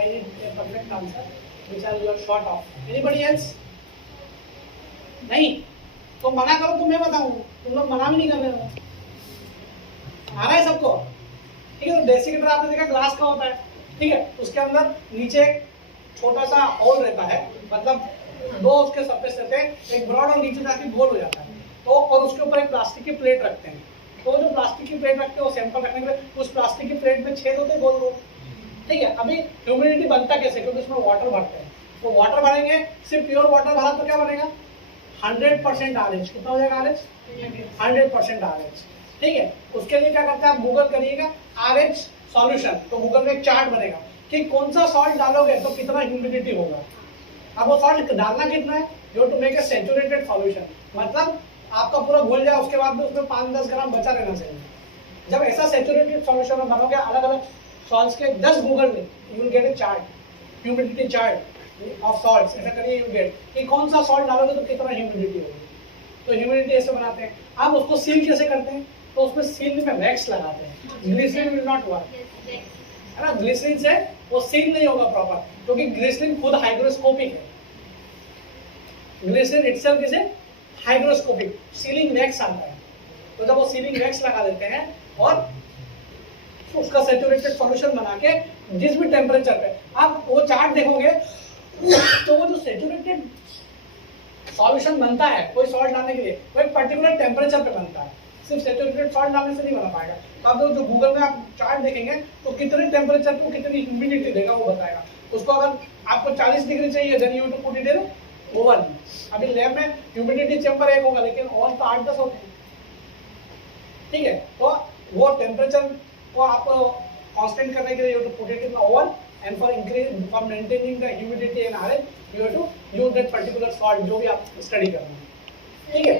I need a perfect answer, which are you are short of. Anybody else? नहीं, तो मना करो तो मैं बताऊं, तुम लोग मना भी नहीं कर रहे हो। आ रहा है सबको? ठीक है, तो डेसिकेटर आपने देखा ग्लास का होता है, ठीक है, उसके अंदर नीचे एक छोटा सा होल रहता है, मतलब दो उसके सरफेस रहते हैं, एक ब्रॉड और नीचे जाके गोल हो जाता है, तो और उसके ऊपर एक प्लास्टिक की प्लेट रखते हैं, तो जो प्लास्टिक की प्लेट रखते हैं वो सैंपल रखने के लिए उस प्लास्टिक की प्लेट में छेद होते हैं गोल गोल, ठीक है। अभी ह्यूमिडिटी बनता कैसे? क्योंकि उसमें वाटर भरते हैं, तो वाटर भरेंगे, सिर्फ प्योर वाटर भरा तो क्या बनेगा? 100% आरएच। कितना हो जाएगा आरएच? 100% आरएच, ठीक है। उसके लिए क्या करते हैं आप गूगल करिएगा आरएच सॉल्यूशन, तो गूगल में एक चार्ट बनेगा कि कौन सा सॉल्ट डालोगे तो कितना ह्यूमिडिटी होगा। अब वो सॉल्ट डालना कितना है? You have to make a saturated solution, मतलब आपका पूरा घुल जाए, उसके बाद में उसमें 5-10 ग्राम बचा रहना चाहिए। जब ऐसा सैचुरेटेड सॉल्यूशन में बनोगे अलग अलग सॉल्ट्स के 10 गूगल में, you will gate A chart, humidity chart of salts, ऐसा करिए यू गेट कि कौन सा सॉल्ट डालोगे तो कितना ह्यूमिडिटी होगी। तो ह्यूमिडिटी ऐसे बनाते हैं। अब उसको सील कैसे करते हैं? तो उसमें सील में वैक्स लगाते हैं, ग्लिसरीन विल नॉट वर्क, है ना। ग्लिसरीन से वो सील नहीं होगा प्रॉपर, क्योंकि ग्लिसरीन खुद हाइग्रोस्कोपिक है। Glycerine itself is a hygroscopic, sealing wax आता है, तो जब वो सीलिंग वैक्स लगा देते हैं और उसका सैचुरेटेड सॉल्यूशन बना के जिस भी टेम्परेचर पे आप वो चार्ट देखोगे तो वो जो सैचुरेटेड सॉल्यूशन बनता है कोई सॉल्ट डालने के लिए वो एक पर्टिकुलर टेम्परेचर पे बनता है, सिर्फ सैचुरेटेड सॉल्ट डालने से नहीं बना पाएगा। तो आप जो गूगल में आप चार्ट देखेंगे तो कितने टेम्परेचर को कितनी ह्यूमिडिटी देगा वो बताएगा। उसको अगर आपको 40 डिग्री चाहिए then you to put it in oven. अभी लैब में ह्यूमिडिटी चेंबर एक होगा, लेकिन ओवन तो 8-10 होते हैं, ठीक है। तो वो टेम्परेचर को आपको कांस्टेंट करने के लिए you to put it in oven, and for maintaining the humidity and RH you have to use that particular salt जो भी आप स्टडी कर रहे हैं, ठीक है।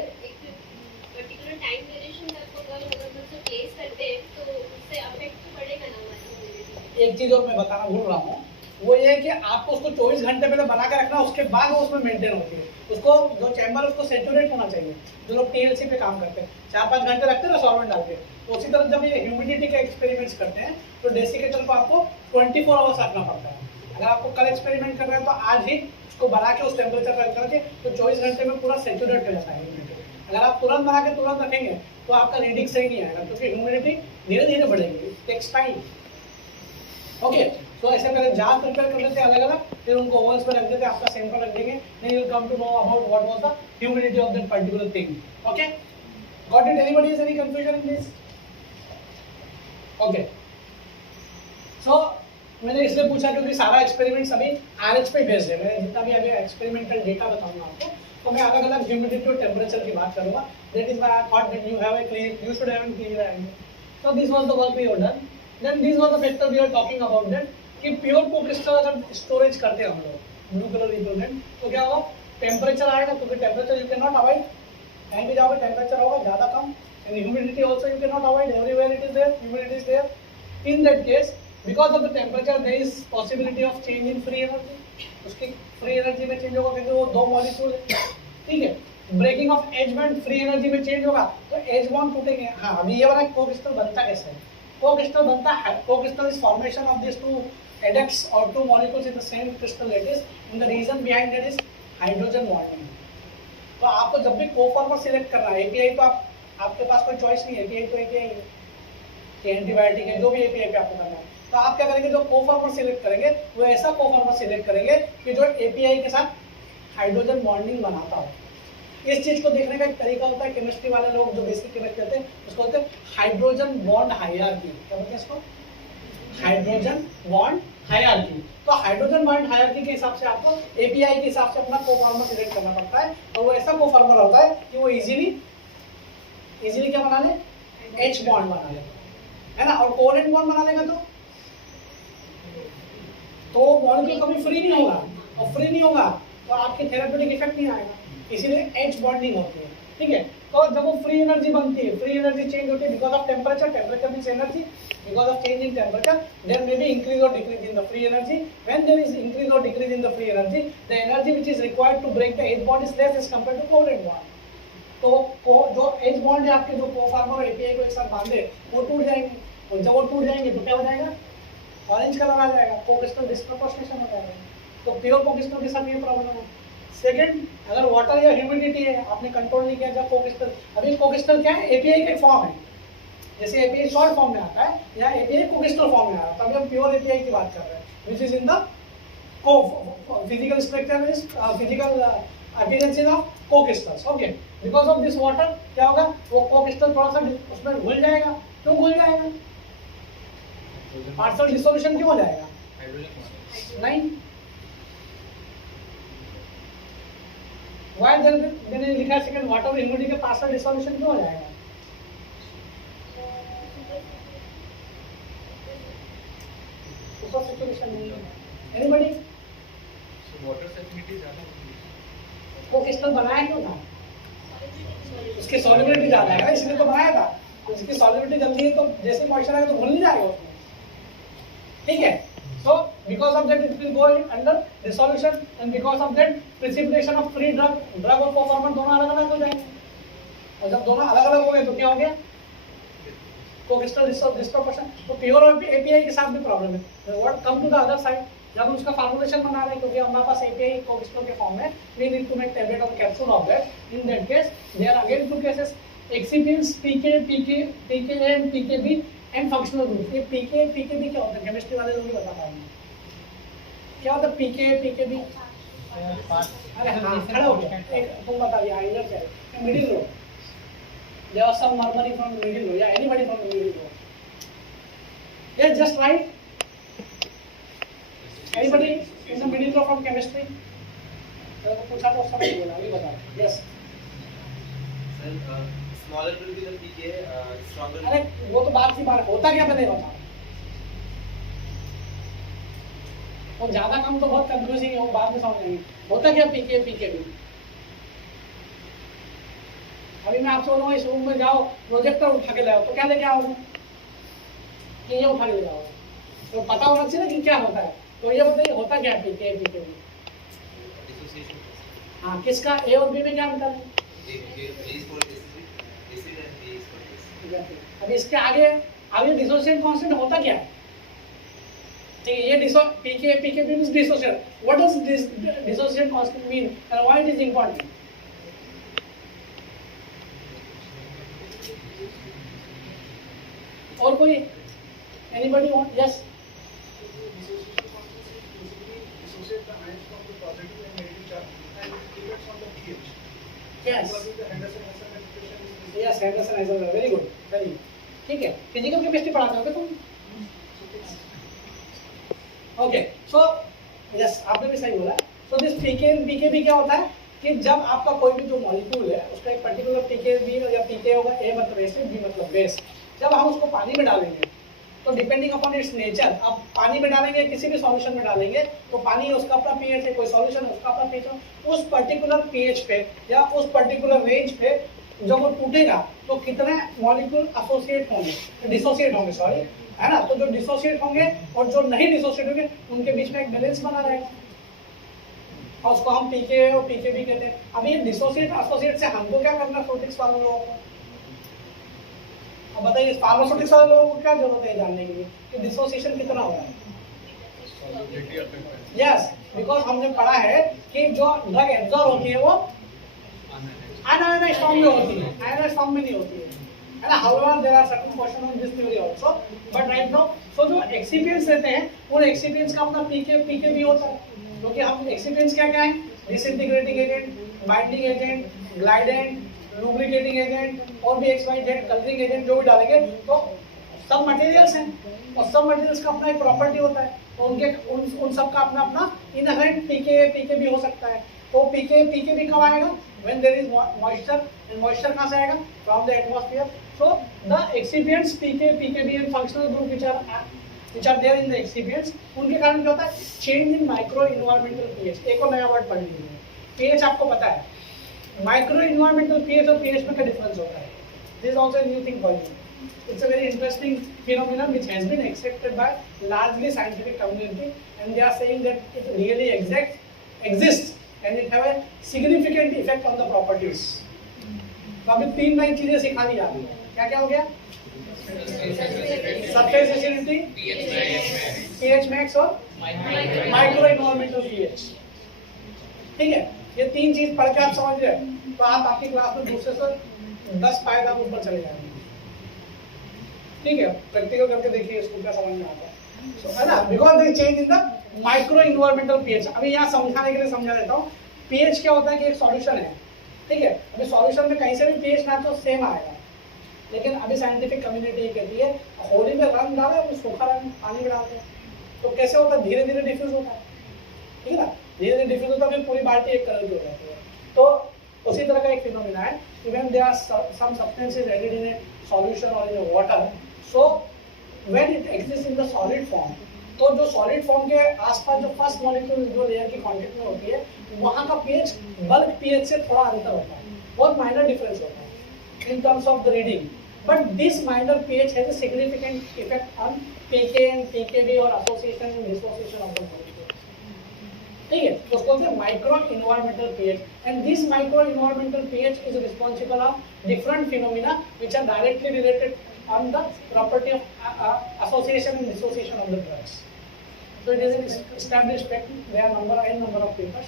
पर्टिकुलर टाइम ड्यूरेशन तक अगर हम उसे प्लेस करते हैं तो उससे अफेक्ट तो पड़ेगा ना हमारी। एक चीज और मैं बताना भूल रहा हूँ, वो ये है कि आपको उसको 24 घंटे पहले बना के रखना, उसके बाद वो उसमें मेंटेन होती है। उसको जो चैम्बर उसको सैचुरेट होना चाहिए। जो लोग टीएलसी पे काम करते हैं 4-5 घंटे रखते हैं ना सॉल्वेंट डाल के, तो उसी तरह जब ये ह्यूमिडिटी के एक्सपेरिमेंट्स करते हैं तो डेसिकेटर को आपको 24 आवर्स रखना पड़ता है। अगर आपको कल एक्सपेरिमेंट करना है तो आज ही उसको बना के उस टेम्परेचर पर करके तो 24 घंटे में पूरा सैचुरेट हो जाता है ह्यूमिडिटी। अगर आप तुरंत बना के तुरंत रखेंगे तो आपका रीडिंग सही नहीं आएगा, क्योंकि ह्यूमिडिटी धीरे धीरे बढ़ेगी, टेक्स टाइम। ओके, तो ऐसे पहले जार प्रिपेयर कर लेते हैं अलग अलग, फिर उनको ओवन्स पर रख देते हैं, आपका सैंपल रख देंगे, then you will come to know about what was the humidity of that particular thing. Okay, got it? Anybody has any confusion in this? Okay, so मैंने इसलिए पूछा क्योंकि सारा एक्सपेरिमेंट्स अभी आरएच पे बेस्ड है। मैं जितना भी अभी एक्सपेरिमेंटल डेटा बताऊंगा आपको, तो मैं अलग अलग ह्यूमिडिटी और टेम्परेचर की बात करूंगा। That is why I thought that you should have a clear idea. So this was the work we have done. Then this was the factor we are talking about that कि pure co-crystal अगर storage करते हैं हम लोग blue colour represent, तो क्या होगा, temperature आएगा, क्योंकि temperature you can not avoid, कहीं भी जाओगे टेम्परेचर होगा ज़्यादा कम, and humidity also you can not avoid, everywhere it is there, humidity is there. In that case because of the temperature there is possibility of change in free energy, उसकी free energy में change होगा क्योंकि वो दो molecule है, ठीक है. Breaking of H bond free energy में चेंज होगा तो एज बॉन्ड टूटेंगे. हाँ, अभी ये वाला कोक्रिस्टल बनता कैसे है? कोक्रिस्टल बनता है, cocrystal is formation of this two adducts or two molecules in the same crystal lattice, and the reason behind that is hydrogen bonding. तो आपको जब भी कोफॉर्मर सिलेक्ट करना है, एपीआई तो आपके पास कोई चॉइस नहीं है, एपीआई तो एपीआई है, एंटीबायोटिक है, जो भी एपीआई पे आपको करना है, तो आप क्या करेंगे, जो कोफॉर्मर सिलेक्ट करेंगे वो ऐसा कोफॉर्मर सिलेक्ट करेंगे कि जो एपीआई के साथ हाइड्रोजन बॉन्डिंग बनाता हो. इस चीज को देखने का एक तरीका होता है, केमिस्ट्री वाले लोग जो बेसिक केमिस्ट्री करते हैं उसको बोलते हैं हाइड्रोजन बॉन्ड हायरार्की. क्या बोलते हैं इसको? Hydrogen bond hierarchy. तो हाइड्रोजन बॉन्ड हायरार्की के हिसाब से आपको एपीआई के हिसाब से अपना कोफॉर्मर सिलेक्ट करना पड़ता है, और वो ऐसा कोफॉर्मर होता है कि वो इजीली क्या बना ले, एच बॉन्ड बना ले, है ना. और कोवेलेंट बॉन्ड बना लेगा तो मॉलिक्यूल कभी फ्री नहीं होगा, और फ्री नहीं होगा तो आपकी थेरेप्यूटिक इफेक्ट नहीं आएगा, इसीलिए एच बॉन्डिंग होती है, ठीक है. तो जब वो फ्री एनर्जी बनती है, फ्री एनर्जी चेंज होती है because of temperature, temperature means energy, because of change in temperature there may be increase or decrease in the free energy. When there is increase or decrease in the free energy, the energy which is required to break the H bond is less as compared to covalent bond. तो जो H bond है आपके, जो कोफॉर्मर और API को एक साथ बांधे, वो टूट जाएंगे, और जब वो टूट जाएंगे तो क्या हो जाएगा, ऑरेंज कलर आ जाएगा, कोक्रिस्टल डिस्प्रोपोर्शनेशन हो जाएगा. तो प्योर कोक्रिस्टल के साथ ये प्रॉब्लम है. सेकंड, अगर वाटर या ह्यूमिडिटी है, आपने कंट्रोल नहीं किया जब कोक्रिस्टल, अभी कोक्रिस्टल क्या है, एपीआई का फॉर्म है, जैसे एपीआई सॉल्ट फॉर्म में आता है या एपीआई कोक्रिस्टल फॉर्म में आ रहा है, तो अभी हम प्योर एपीआई की बात कर रहे हैं, which is in the physical structure is physical appearance of cocrystals. Okay, because of this water क्या होगा, वो कोक्रिस्टल थोड़ा सा उसमें घुल जाएगा. क्यों घुल जाएगा? पार्शियल डिसोल्यूशन क्यों हो जाएगा? नहीं, वाई मैंने लिखा है सेकंड, वाटर और ह्यूमिडिटी के पार्शियल डिसोल्यूशन क्यों हो जाएगा? सुपर सैचुरेशन नहीं है. एनीबॉडी? वाटर सैचुरेशन ज्यादा होती है. वो क्रिस्टल बनाया क्यों था? उसकी सॉल्युबिलिटी ज्यादा है, इसलिए तो बनाया था. तो उसकी सॉल्युबिलिटी जल्दी है, तो जैसे मॉइस्चर आएगा तो घुल नहीं जाएगा उसमें, ठीक है. So because of that it will go under dissolution, and because of that precipitation of free drug और कोफॉर्मर दोनों अलग अलग हो जाएंगे, और जब दोनों अलग अलग हो गए तो क्या हो गया, कोक्रिस्टल डिस्प्रोपोर्शन. तो प्योर और एपीआई के साथ भी प्रॉब्लम है. What come to the other side, जब हम उसका फॉर्मुलेशन बना रहे हैं, क्योंकि हमारे पास एपीआई कोक्रिस्टल के फॉर्म में, we need to make tablet or capsule of that. In that case there are again two cases, excipients pK and pKb and functional group. ये पीकेबी क्या होता है, केमिस्ट्री वाले लोग ही बता पाएंगे क्या होता है पीकेबी. अरे हाँ, खड़ा हो गया, तुम बता दिया. इधर से middle row, there was some murmuring from the middle row. Yeah, anybody from the middle row? Yes, just right. Anybody in the middle row from chemistry? तो पूछा तो सब बोला, अभी बता. Yes. Smaller will be the pK, stronger. अरे वो तो बात की बात, होता क्या मैंने बता. और ज्यादा कम तो बहुत कंफ्यूजिंग है, वो बाद में समझेंगे. होता क्या पीकेबी. अभी मैं आपसे बोलूँगा इस रूम में जाओ, प्रोजेक्टर उठा के लाओ, तो क्या लेके आओगे? ये उठा के ले जाओ, तो पता होना चाहिए ना कि क्या होता है. तो ये बताइए होता क्या है पीकेबी. हाँ, किसका ए और बी में क्या अंतर है? अब इसके आगे डिसोसिएशन कांस्टेंट होता क्या है? ठीक है, ये pKb means dissociation. What does dissociation constant mean and why it is important? और कोई anybody want? Yes. Dissociate the ions from the positive and negative charge, and it depends on the pH. Yes. The Henderson-Ising equation is yes, Henderson very good, very. ठीक है, physical chemistry पढ़ाते हो क्या तुम? Okay, so yes, आपने भी सही बोला. सो दिस पीकेबी क्या होता है कि जब आपका कोई भी जो मॉलिक्यूल है उसका एक पर्टिकुलर पीकेबी या पीके होगा, ए मतलब एसिड, बी मतलब बेस. जब हम उसको पानी में डालेंगे तो डिपेंडिंग अपॉन इट्स नेचर, आप पानी में डालेंगे, किसी भी सॉल्यूशन में डालेंगे, तो पानी उसका अपना पीएच है, कोई सॉल्यूशन है उसका अपना पीएच है, उस पर्टिकुलर पीएच पे या उस पर्टिकुलर रेंज पे जब वो टूटेगा तो कितने मॉलिक्यूल एसोसिएट होंगे, डिसोसिएट होंगे, सॉरी, है ना। तो जो डिसोसिएट होंगे और जो नहीं डिसोसिएट होंगे उनके बीच में एक बैलेंस बना रहेगा, और उसको हम पीके और पीकेबी कहते हैं। अब ये डिसोसिएट एसोसिएट से हमको क्या करना, फार्मास्यूटिक्स वाले लोगों को, अब बताइए फार्मास्यूटिक्स वाले लोगों को क्या जरूरत है जानने के लिए कि डिसोसिएशन कितना हो रहा है। यस, बिकॉज हमने पढ़ा है कि जो ड्रग एब्जॉर्ब होती है वो आयनाइज्ड फॉर्म में होती है, आयनाइज्ड फॉर्म में नहीं होती है ना। However there are certain question on this theory also, but right now so जो एक्सिपिएंट्स रहते हैं उन एक्सिपिएंट्स का अपना पीके भी होता है, क्योंकि हम एक्सिपिएंट्स क्या क्या है, disintegrating agent, binding agent, glidant, lubricating agent और भी XYZ कलरिंग एजेंट जो भी डालेंगे तो सब मटेरियल्स हैं, और सब मटेरियल्स का अपना एक प्रॉपर्टी होता है, तो उनके उन सब का अपना अपना इनहेरेंट पीके भी हो सकता है। तो पीके भी कब आएगा, when there is moisture, and moisture कहाँ से आएगा, from the atmosphere. So the excipients pKb and functional group which are there in the excipients, उनके कारण क्या होता है, change in micro environmental pH। एक और नया वर्ड पढ़ लीजिए, pH आपको पता है, माइक्रो इन्वायरमेंटल pH और pH में क्या डिफरेंस होता है, this is also a new thing for you. It's a very interesting phenomenon which has been accepted by largely scientific community, and they are saying that it really exists and it have a significant effect on the properties. तो अभी 3 नई चीजें सिखा दी आपको, क्या क्या हो गया, सरफेस एसिडिटी, pH max और माइक्रो इन्वायरमेंटल pH। ठीक है, ये 3 चीज पढ़ के आप समझ रहे हैं तो आप आपकी क्लास में दूसरे से 10 पाएगा ऊपर चले जाएंगे। ठीक है, प्रैक्टिकल करके देखिए इसको क्या समझ में आता है, so, है ना, because they change in the micro environmental pH। अभी यहाँ समझाने के लिए समझा देता हूँ, pH क्या होता है कि एक सॉल्यूशन है, ठीक है, अभी सॉल्यूशन में कहीं से भी pH ना तो सेम आएगा, लेकिन अभी साइंटिफिक कम्युनिटी ये कहती है होली में रंग डाला है, सूखा रंग पानी में डालते हैं तो कैसे होता है, धीरे धीरे डिफ्यूज होता है, ठीक है ना, धीरे धीरे डिफ्यूज होता है, फिर पूरी बाल्टी एक कलर की हो जाती है। तो उसी तरह का एक फिनोमेना है, even there are some substances added in a solution or in a water, so when it exist in the solid form, तो जो सॉलिड फॉर्म के आसपास जो फर्स्ट मॉलिक्यूल जो लेयर की कांटेक्ट में होती है वहाँ का pH बल्क pH से थोड़ा अंतर होता है, बहुत माइनर डिफरेंस होता है in terms of the reading, but this minor pH has a significant effect on pK and pKb और association and dissociation of the molecule. ठीक है, तो उसको बोलते हैं micro environmental pH, and this micro environmental pH is responsible of different phenomena which are directly related on the property of association and dissociation of the drugs. So it is an established fact. There are n number of papers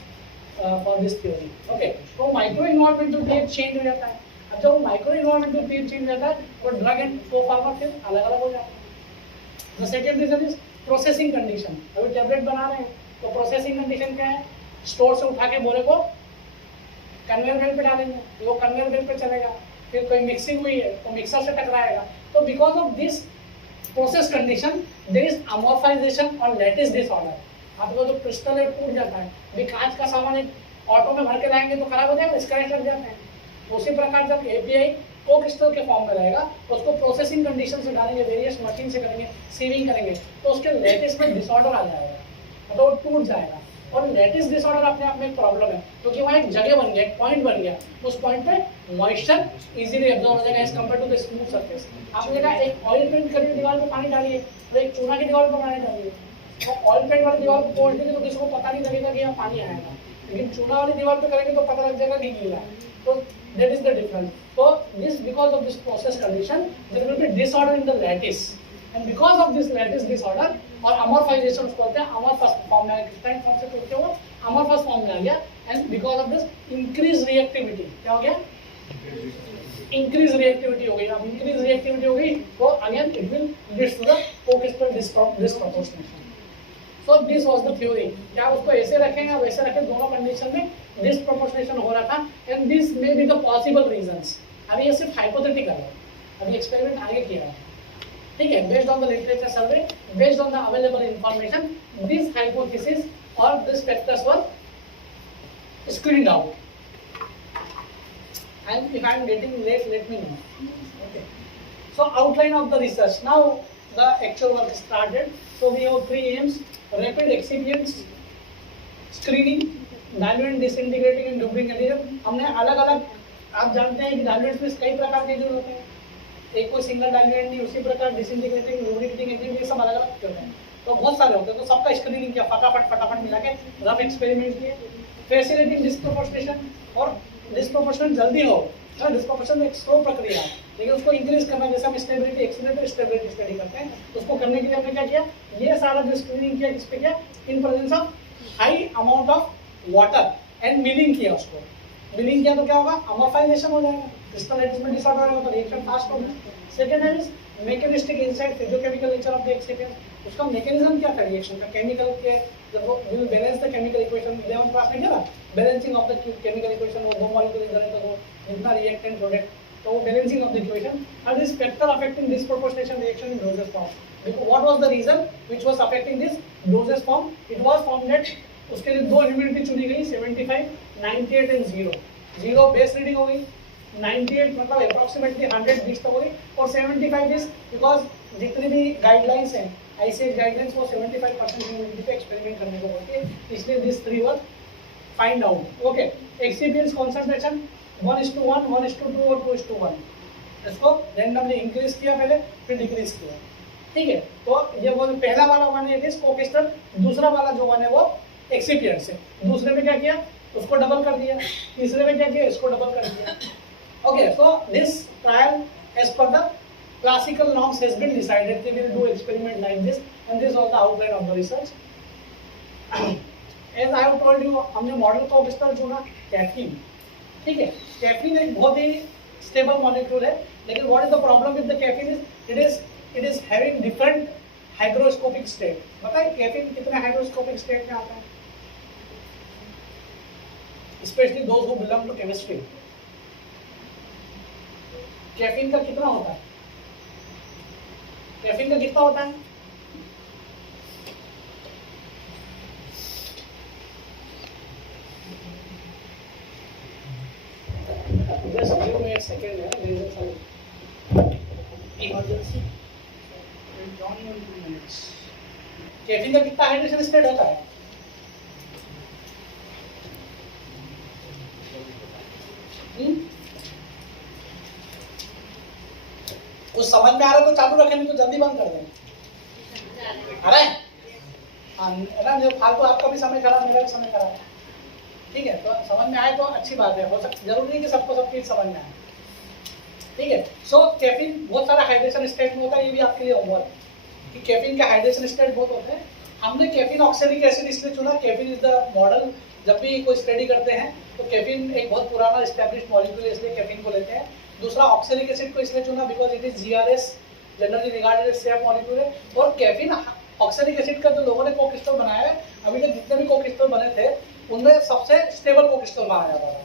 for this theory. Okay. तो micro environmental pH change हो जाता है। अब जब micro environmental pH change हो जाता है तो drug and co-pharma फिर अलग-अलग हो जाते हैं। The second reason is processing condition. अभी टेबलेट बना रहे हैं तो processing condition क्या है? स्टोर से उठा के बोरे को कन्वेयर बेल्ट पे डालेंगे, वो कन्वेयर बेल्ट पे चलेगा, फिर कोई मिक्सिंग हुई है तो मिक्सर से टकराएगा। तो because of this process condition there is amorphization और लैटिस डिसऑर्डर। आपको जो क्रिस्टल है टूट जाता है, अभी कांच का सामान एक ऑटो में भर के लाएंगे तो खराब हो जाएगा, स्क्रैच लग जाते हैं। उसी प्रकार जब एपीआई को क्रिस्टल के फॉर्म में रहेगा उसको प्रोसेसिंग कंडीशन से डालेंगे, वेरियस मशीन से करेंगे, सीविंग करेंगे तो उसके लैटिस में डिसऑर्डर आ जाएगा, तो वो टूट जाएगा। और लैटिस डिसऑर्डर अपने आप में एक प्रॉब्लम है क्योंकि वहाँ एक जगह बन गया, एक पॉइंट बन गया, उस पॉइंट पे मॉइस्चर इजीली एब्जॉर्ब हो जाएगा as compare to the smooth surface. आपने कहा एक ऑयल पेंट करी दीवार पे पानी डालिए और एक चूना की दीवार पे पानी डालिए, तो ऑयल पेंट वाली दीवार को पोंछ देंगे तो किसी को पता नहीं लगेगा कि यहाँ पानी आएगा, लेकिन चूना वाली दीवार पे करेंगे तो पता लग जाएगा कि गीला है। तो दैट इज द डिफरेंस। तो this because of this process condition there will be disorder in the lattice, and because of this lattice disorder और अमॉर्फाइजेशन उसको बोलते हैं, अमॉर्फस फॉर्म में क्रिस्टलाइन फॉर्म से टूटते हुए अमॉर्फस फॉर्म में आ गया, and because of this increase reactivity क्या हो गया, इंक्रीज रिएक्टिविटी हो गई। अब इंक्रीज रिएक्टिविटी हो गई तो again it will leads to the cocrystal disproportionation. So this was the theory, क्या उसको ऐसे रखें या वैसे रखें, दोनों कंडीशन में डिस्प्रोपोर्शनेशन हो रहा था, and this may be the possible reasons. अभी ये सिर्फ हाइपोथेटिकल है, अभी एक्सपेरिमेंट आगे किया है, ठीक है, based on the literature survey, based on the available information, this hypothesis और this factors were screened out. And if I am getting late, let me know. Okay. So outline of the research. Now the actual work started. So we have 3 aims: rapid excipients, screening, diluent disintegrating and lubricating. हमने अलग अलग, आप जानते हैं कि diluents में कई प्रकार के जो होते हैं, एक कोई सिंगल डाइल्यूएंट नहीं, उसी प्रकार डिसिंटीग्रेटिंग, लुब्रिकेटिंग एजेंट, ये सब अलग अलग होते हैं, तो बहुत सारे होते हैं, तो सबका स्क्रीनिंग किया, फटाफट मिला के रफ एक्सपेरिमेंट किए। फैसिलिटिंग डिस्प्रोपोर्शनेशन, और डिस्प्रोपोर्शनेट जल्दी हो, डिस्प्रोपोर्शन एक स्लो प्रक्रिया है, लेकिन उसको इंक्रीज करना, जैसे हम स्टेबिलिटी, एक्सीलरेटर स्टेबिलिटी स्टडी करते हैं, उसको करने के लिए हमने क्या किया, ये सारा जो स्क्रीनिंग किया, किस पे किया, in presence of high amount of water end milling किया। उसको मिलिंग किया तो क्या होगा, अमोर्फाइजेशन हो जाएगा, क्रिस्टल एडिशमेंट डिसऑर्डर होगा, तो रिएक्शन फास्ट होगा। सेकंड है mechanistic insight, physiochemical nature of the excipient, उसका मैकेनिज्म क्या था रिएक्शन का, केमिकल के जब वो will balance the chemical equation, 11th class में क्या था, balancing of the chemical equation, वो दो मॉलिक्यूल इधर है तो वो इतना रिएक्टेंट प्रोडक्ट, तो वो balancing of the equation, and this factor affecting disproportionation reaction in dosage form. देखो what was the reason which was affecting this dosage form, it was found that उसके लिए दो ह्यूमिडिटी चुनी गई, 75, 98 एंड 0 बेस रीडिंग हो गई, 98 मतलब approximately 100 बीस तक हो गई, और 75 इज बिकॉज जितनी भी गाइडलाइंस हैं, ICH गाइडलाइंस वो 75% ह्यूमिडिटी पे एक्सपेरिमेंट करने को बोलती है, इसलिए this 3 were find out. Okay, excipients concentration 1:1, 1:2 और 2:1, इसको रैंडमली इंक्रीज किया पहले, फिर डिक्रीज किया, ठीक है। तो ये वो पहला वाला वन है दिस कोक्रिस्टल, दूसरा वाला जो वन है वो एक्सिपिएंट्स है। दूसरे में क्या किया, उसको डबल कर दिया, तीसरे में क्या किया, इसको डबल कर दिया। Okay, so this trial as per the classical norms has been decided. We will do experiment like this, and this was the outline of the research. As I have told you, हमने model को किस तरह चुना, caffeine, ठीक है। Caffeine एक बहुत ही stable molecule है, लेकिन what is the problem with the caffeine is it is having different hygroscopic state। बताइए कैफीन कितने हाइड्रोस्कोपिक स्टेट में आता है, especially those who belong to chemistry। Caffeine का कितना होता है, कैफीन का कितना होता है, just give me a second है, there is some emergency, Only 2 minutes. Caffeine का कितना हाइड्रेशन स्टेट होता है, कुछ समझ में आ रहा है तो चालू रखें, नहीं तो जल्दी बंद कर दें। आ रहा है, हाँ ना, जो फालतू आपका भी समय खराब, मेरा भी समय खराब, ठीक है। तो समझ में आए तो अच्छी बात है, हो सकता जरूरी नहीं कि सबको सब चीज समझ में आए, ठीक है। सो कैफीन बहुत सारा हाइड्रेशन स्टेट में होता है, ये भी आपके लिए होमवर्क कि कैफीन का हाइड्रेशन स्टेट बहुत होता है। हमने कैफीन ऑक्सैलिक एसिड इसलिए चुना, कैफीन इज द मॉडल। जब भी कोई स्टडी करते हैं तो कैफीन एक बहुत पुराना एस्टैब्लिश्ड मॉलिक्यूल है, इसलिए कैफीन को लेते हैं। दूसरा ऑक्सैलिक एसिड को इसलिए चुना because it is GRS, generally regarded as safe molecule है। और कैफीन ऑक्सैलिक एसिड का जो लोगों ने कोक्रिस्टल बनाया है, अभी तक जितने भी कोक्रिस्टल बने थे उनमें सबसे स्टेबल कोक्रिस्टल माना जाता था।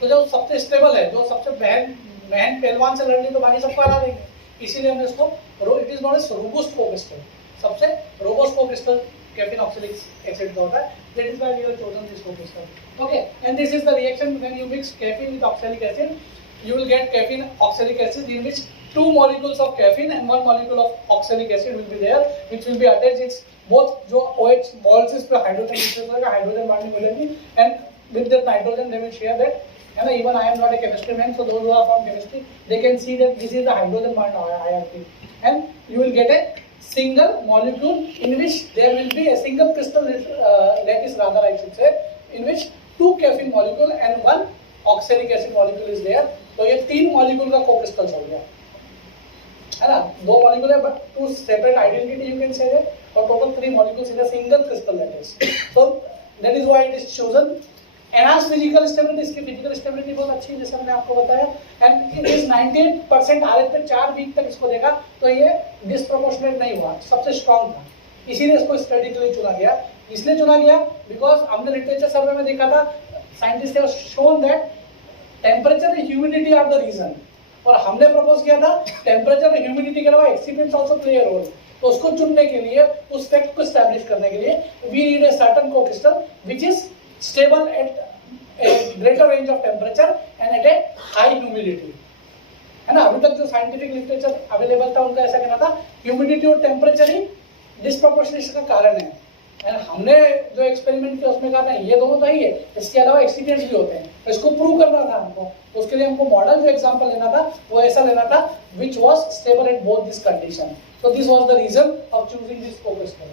तो जो सबसे स्टेबल है, जो सबसे बहन पहलवान से लड़ ली तो बाकी सबको हरा देंगे, इसीलिए हमने इसको it is not as robust cocrystal, सबसे robust cocrystal caffeine oxalic acid का होता है। That is why we have chosen this cocrystal. Okay, and this is the reaction when you mix caffeine with oxalic acid, you will get caffeine oxalic acid in which 2 molecules of caffeine and 1 molecule of oxalic acid will be there, which will be attached. It's both जो OH balls इस पे hydrogen bonding मिलेगी, and with the nitrogen they will share that. And even I am not a chemistry man, so those who are from chemistry they can see that this is the hydrogen bond hierarchy, and you will get a single molecule in which there will be a single crystal lattice rather I should say, in which 2 caffeine molecule and 1 oxalic acid molecule is there. तो ये 3 molecule का कोक्रिस्टल हो गया, है ना। 2 molecule है but 2 separate identity you can say that, और total 3 molecules in a single crystal lattice. So that is why it is chosen. Enhance physical stability, इसकी फिजिकल स्टेबिलिटी बहुत अच्छी है जैसे मैंने आपको बताया, एंड इट इज 98% RH पे 4 वीक तक इसको देखा तो ये डिस्प्रोपोर्शनेट नहीं हुआ, सबसे स्ट्रॉन्ग था, इसीलिए इसको स्टडी के लिए चुना गया। इसलिए चुना गया बिकॉज हमने लिटरेचर सर्वे में देखा था, scientist have shown that temperature and humidity are the reason, और हमने प्रपोज किया था टेम्परेचर एंड ह्यूमिडिटी के अलावा excipients also play a role. तो उसको चुनने के लिए, उस फैक्ट को एस्टैब्लिश करने के लिए we need a certain cocrystal which is stable at a greater range of temperature and at a high humidity, है ना। अभी तक जो साइंटिफिक लिटरेचर अवेलेबल था उनका ऐसा कहना था ह्यूमिडिटी और टेम्परेचर ही डिस्प्रोपोर्शनेशन का कारण है। एंड हमने जो एक्सपेरिमेंट किया उसमें कहा था ये दोनों तो ही है, इसके अलावा एक्सीपिएंट्स भी होते हैं, तो इसको प्रूव करना था हमको। तो उसके लिए हमको मॉडल जो एग्जांपल लेना था वो ऐसा लेना था which was stable at both this condition. So this was the reason of choosing this cocrystal.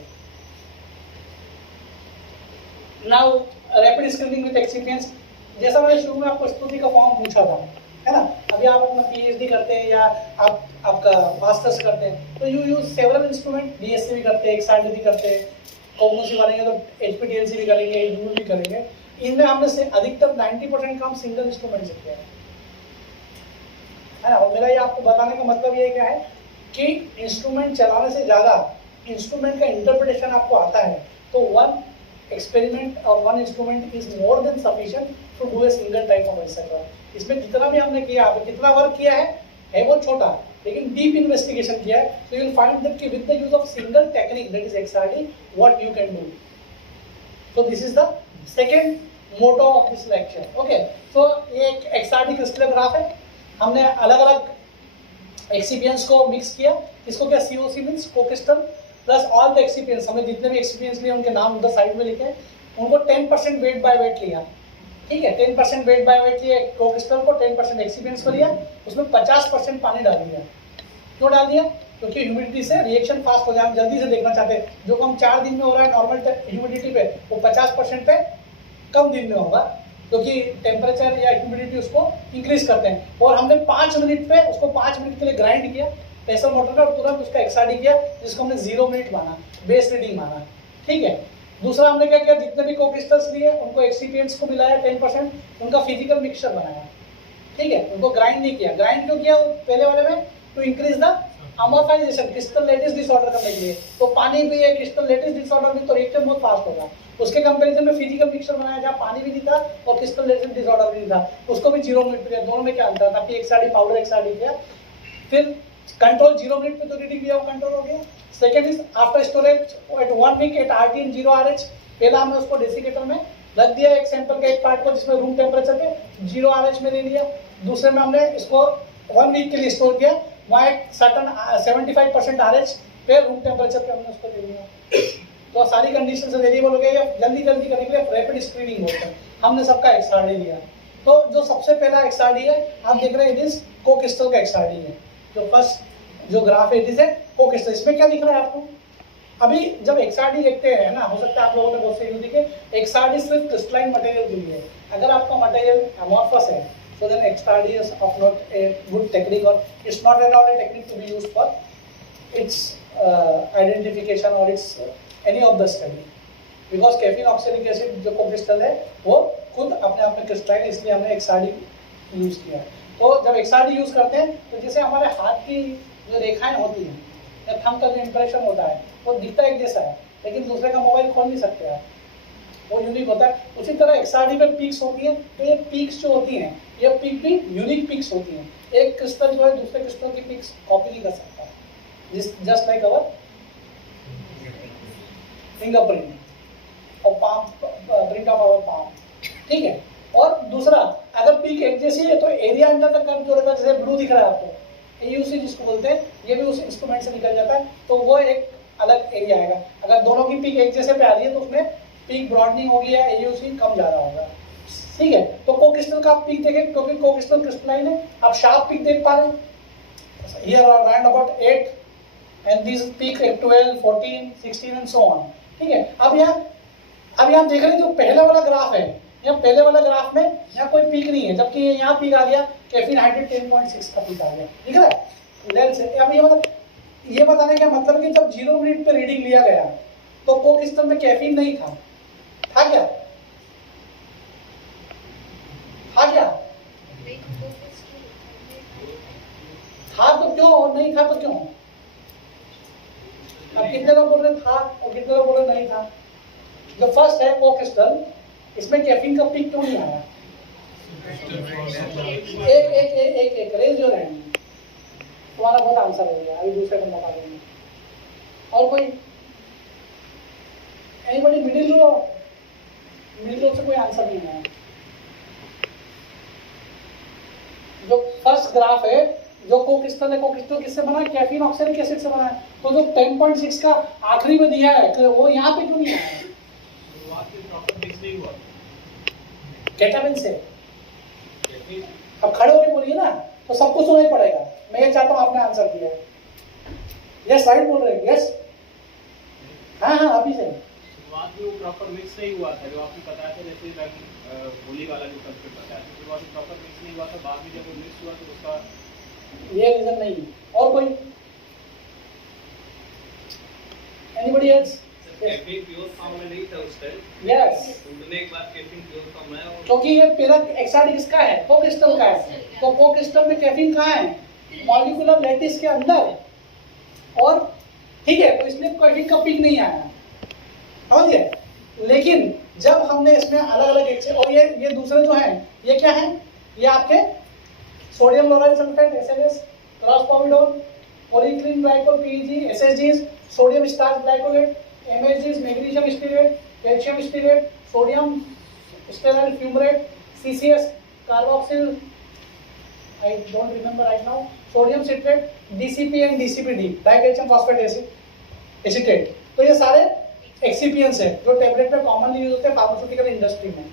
Now rapid screening with excipients, जैसा मैंने शुरू में आपको स्तुति का फॉर्म पूछा था, है ना। अभी आप अपना पीएचडी करते हैं या आप आपका मास्टर्स करते हैं तो you use several instrument, DSC भी करते हैं, एक्सआरडी भी करते हैं, कॉग्निटिव वाले तो एचपीटीएलसी भी करेंगे, यूल भी करेंगे। इनमें हमने से अधिकतर 90% काम सिंगल इंस्ट्रूमेंट से किया है ना। और मेरा ये आपको बताने का मतलब ये क्या है कि इंस्ट्रूमेंट चलाने से ज़्यादा इंस्ट्रूमेंट का इंटरप्रिटेशन आपको आता है तो वन एक्सपेरिमेंट और one instrument is more than sufficient to do a single type of research. इसमें जितना भी हमने किया, कितना वर्क किया है वो छोटा, लेकिन डीप इन्वेस्टिगेशन किया है। So you will find that कि with the use of single technique that is XRD what you can do. So this is the second motto of this lecture. Okay, so ये एक XRD क्रिस्टलोग्राफ है। हमने अलग अलग excipients को mix किया। इसको क्या COC means cocrystal plus all the excipients, हमने जितने भी एक्सिपिएंट्स लिए उनके नाम उधर साइड में लिखे हैं, उनको 10% वेट बाय वेट लिया। ठीक है, 10% वेट बाय वेट लिए कोक्रिस्टल को, 10% एक्सिपिएंट्स को लिया, उसमें 50% पानी डाल दिया। क्यों डाल दिया? क्योंकि ह्यूमिडिटी से रिएक्शन फास्ट हो जाए, हम जल्दी से देखना चाहते हैं। जो काम 4 दिन में हो रहा है नॉर्मल ह्यूमिडिटी पे, वो 50% पे कम दिन में होगा, क्योंकि टेम्परेचर या ह्यूमिडिटी उसको इंक्रीज करते हैं। और हमने 5 मिनट पे उसको 5 मिनट के लिए ग्राइंड किया प्रेशर मोटर का, और तुरंत उसका एक्सआरडी किया, जिसको हमने 0 मिनट माना, बेस रीडिंग माना। ठीक है, दूसरा हमने क्या किया, जितने भी कोक्रिस्टल्स लिए उनको एक्सिपिएंट्स को मिलाया 10%, उनका फिजिकल मिक्सचर बनाया। ठीक है, उनको ग्राइंड नहीं किया। ग्राइंड क्यों किया? पहले वाले में to increase the amorphization, crystal lattice disorder करने के लिए। तो पानी भी है, क्रिस्टल लैटिस डिसऑर्डर भी, तो रिएक्शन बहुत फास्ट होगा। उसके कंपैरिजन में फिजिकल मिक्सचर बनाया जहाँ पानी भी नहीं था और क्रिस्टल लैटिस डिसऑर्डर भी नहीं था, उसको भी 0 मिनट पे किया। दोनों में क्या अंतर था? एक्सआरडी पाउडर एक्सआरडी किया, फिर कंट्रोल 0 मिनट पे तो रीडिंग किया, वो कंट्रोल हो गया। Second is after storage at 1 week at RT and 0 RH। पहला हमने उसको डेसिकेटर में रख दिया, एक सैंपल का एक पार्ट को, जिसमें रूम टेम्परेचर पे 0 RH में ले लिया। दूसरे में हमने इसको 1 वीक के लिए स्टोर किया, वहाँ एक सर्टन 75% RH पे रूम टेम्परेचर पे हमने उसको ले लिया। तो सारी कंडीशन से वेरिएबल हो गया। या जल्दी करने के लिए रैपिड स्क्रीनिंग होता है, हमने सबका एक्सआरडी लिया। तो जो सबसे पहला एक्सआरडी है आप देख रहे हैं, इट इज कोक्रिस्टल का एक्सआरडी है। जो फर्स्ट जो ग्राफ है इट इज कोक्रिस्टल। इसमें क्या दिख रहा है आपको? अभी जब एक्सआरडी देखते हैं ना, हो सकता है आप लोगों ने बहुत से यूज देखे, एक्सआरडी सिर्फ क्रिस्टलाइन मटेरियल के लिए है। अगर आपका मटेरियल अमॉर्फस है so then XRD is of not a good technique, or it's not at all a technique to be used for its identification or its any of the study, because caffeine oxalic acid जो कोक्रिस्टल है वो खुद अपने आप में crystalline, इसलिए हमने XRD use किया। तो जब XRD यूज करते हैं तो जैसे हमारे हाथ की जो रेखाएं होती हैं या थंब का जो इंप्रेशन होता है वो दिखता एक जैसा है, लेकिन दूसरे का मोबाइल खोल नहीं सकते आप, वो यूनिक होता है। उसी तरह XRD में पीक्स होती हैं, तो ये पीक्स जो होती हैं ये पीक भी यूनिक पीक्स होती हैं। एक क्रिस्टल जो है दूसरे क्रिस्टल की पीक्स कॉपी नहीं कर सकता, जस्ट लाइक अवर फिंगरप्रिंट और palm, print of our palm. ठीक है, और दूसरा अगर पीक एक जैसी है तो एरिया अंडर द कर्व जो रहता है, जैसे ब्लू दिख रहा है आपको, AUC जिसको बोलते हैं, ये भी उस इंस्ट्रूमेंट से निकल जाता है, तो वो एक अलग एरिया आएगा। अगर दोनों की पीक एक जैसे पे आ रही है तो उसमें पीक ब्रॉडनिंग होगी या AUC कम ज्यादा होगा। ठीक है, तो कोक्रिस्टल का आप पीक देखें, क्योंकि कोक्रिस्टल क्रिस्टलाइन है, आप शार्प पीक देख पा रहे हैं। Here around about 8 and this peak 12, 14, 16 and so on. ठीक है, अब यहाँ देख रहे हैं जो पहला वाला ग्राफ है, यहाँ पहले वाला ग्राफ में यहाँ कोई पीक नहीं है, जबकि यहाँ पीक आ गया, कैफीन हाइड्रेट 10.6 का पीक आ गया। ठीक है, लेंथ से अब ये बताने का मतलब कि जब 0 मिनट पे रीडिंग लिया गया तो कोक्रिस्टल में कैफीन नहीं था क्या? था क्या? था तो क्यों, और नहीं था तो क्यों? अब कितने लोग बोल रहे था और कितने लोग बोल रहे नहीं था? जो फर्स्ट है कोक्रिस्टल, इसमें कैफीन का पीक क्यों नहीं आया? एक रेज योर हैंड, तुम्हारा बहुत आंसर हो गया, अभी दूसरे को मौका देंगे। और कोई? एनीबॉडी? मिडिल रो से कोई आंसर नहीं आया। जो फर्स्ट ग्राफ है जो कोक्रिस्टल है, कोक्रिस्टल किससे बना है? कैफीन ऑक्सैलिक एसिड से बना है। तो जो 10.6 का आखिरी में दिया है तो वो यहाँ पे क्यों नहीं आया? शुरुआत में प्रॉपर मिक्स नहीं हुआ। केटामिन से। अब खड़े होके बोलिए ना, तो सबको सुनाई पड़ेगा। मैं ये चाहता हूँ आपने आंसर दिया है। यस, राइट बोल रहे हैं। यस, हाँ हाँ, अभी से शुरुआत में वो प्रॉपर मिक्स नहीं हुआ था, जो आपने बताया था, जैसे होली वाला जो कंसेप्ट बताया था, शुरुआत में प्रॉपर मिक्स नहीं हुआ था, बाद में जब वो मिक्स हुआ तो उसका ये रीजन नहीं। और कोई? Anybody else? Caffeine pure form में नहीं था उस टाइम। यस, टूटने के बाद कैफीन प्योर फॉर्म में आया और क्योंकि ये पिरक एक्साइड किसका है? कोक्रिस्टल का है। तो कोक्रिस्टल में कैफीन कहाँ है? मॉलिक्यूलर लैटिस के अंदर। और ठीक है, तो इसलिए कैफीन का पीक नहीं आया, समझिए। लेकिन जब हमने इसमें अलग अलग और ये दूसरे जो हैं, ये क्या है? ये आपके sodium lauryl sulphate (SLS), crospovidone, polyethylene glycol (PEG), SSGs, sodium starch glycolate, MSGs, magnesium stearate, calcium stearate, sodium stearyl fumarate, CCS, carboxyl, I don't remember right now, sodium citrate, DCP and DCPD, dicalcium phosphate acetate. तो ये सारे excipients हैं जो tablet में commonly use होते हैं pharmaceutical industry में,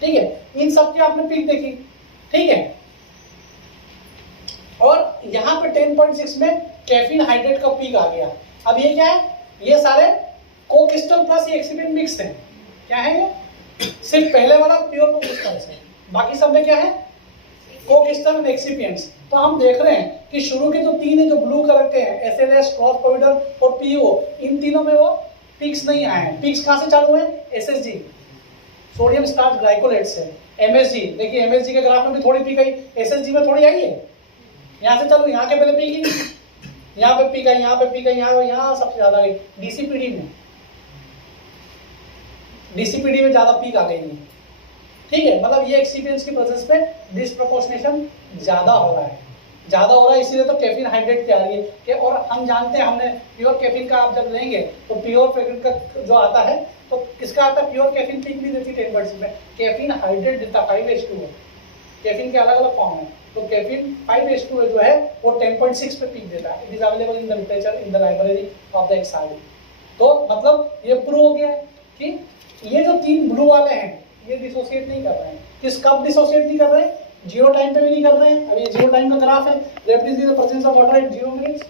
ठीक है। इन सब की आपने पीक देखी, ठीक है। और यहाँ पे 10.6 में कैफीन हाइड्रेट का पीक आ गया। अब ये क्या है? ये सारे कोक्रिस्टल प्लस ये एक्सिपिएंट मिक्स है। क्या है ये? सिर्फ पहले वाला प्योर कोक्रिस्टल है, बाकी सब में क्या है? कोक्रिस्टल एंड एक्सिपिएंट्स। तो हम देख रहे हैं कि शुरू के जो तीन है जो ब्लू कलर के हैं, SLS, क्रॉसपोविडोन और PO, इन तीनों में वो पीक्स नहीं आए हैं। पीक्स कहाँ से चालू है? SSG, सोडियम स्टार्च ग्लाइकोलेट से। MSG, देखिए MSG के ग्राफ में भी थोड़ी पीक आई, SSG में थोड़ी आई है। यहाँ से चालू, यहाँ के पहले पीक ही नहीं, यहाँ पे पीक आई, यहाँ पे पीक आई, यहाँ सबसे ज्यादा गई DCPD में ज्यादा पीक आ गई है, ठीक है। मतलब ये एक्सिपिएंट्स की प्रेजेंस पे डिस्प्रोपोर्शनेशन ज्यादा हो रहा है, इसीलिए तो कैफीन हाइड्रेट की आ रही है कि। और हम जानते हैं, हमने प्योर कैफीन का आप जब लेंगे तो प्योर कैफीन का जो आता है, तो किसका आता है? प्योर कैफीन पीक नहीं देती 10% में, कैफीन हाइड्रेट देता 5H2 है। कैफीन के अलग अलग फॉर्म है, तो कैफीन 5H2 जो है वो 10.6 पे पीक देता है। It is available in the literature in the library of the Exide. तो मतलब ये प्रूव हो गया है कि ये जो तीन ब्लू वाले हैं ये डिसोसिएट नहीं कर रहे हैं। किस कब डिसोसिएट नहीं कर रहे हैं? जीरो टाइम पे भी नहीं कर रहे हैं। अभी जीरो टाइम का ग्राफ है, represent the presence of water at 0 minutes,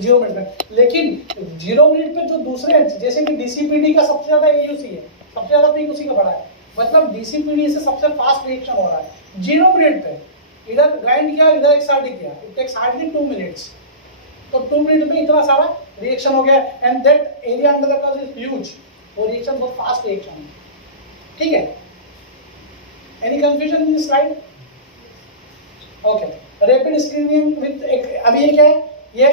0 minute में। लेकिन 0 मिनट पे जो दूसरे जैसे कि DCPD का सबसे ज्यादा AUC है, सबसे ज्यादा पीक उसी का बड़ा है। मतलब DCPD से सबसे फास्ट रिएक्शन हो रहा है 0 मिनट पे। इधर ग्राइंड किया, इधर एक्साइड किया, इट टेक्स हार्डली 2 मिनट्स। तो 2 मिनट में इतना सारा रिएक्शन हो गया, and that area under the curve is huge. वो रिएक्शन बहुत फास्ट रिएक्शन है, ठीक है। Any confusion in this slide? Okay, rapid screening with अभी ये क्या है? ये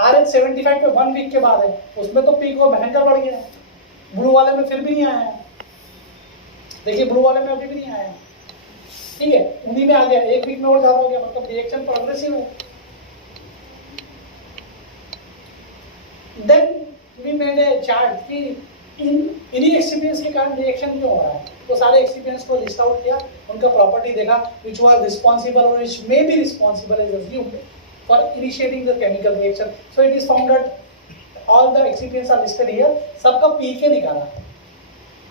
RH75 पे 1 वीक के बाद है, उसमें तो पीक वो भयंकर बढ़ गया है। ब्लू वाले में फिर भी नहीं आया है, देखिए ब्लू वाले में अभी भी नहीं आया है, ठीक है। उन्हीं में आ गया, 1 वीक में और ज्यादा हो गया, मतलब रिएक्शन प्रोग्रेसिव है। Then we made a chart कि इन्हीं एक्सपीरियंस के कारण रिएक्शन क्यों हो रहा है। तो सारे एक्सपीरियंस को लिस्ट आउट किया, उनका प्रॉपर्टी देखा, which was responsible or which may be responsible is assumed for initiating the chemical reaction. So it is found that all the excipients are listed here. सबका pK निकाला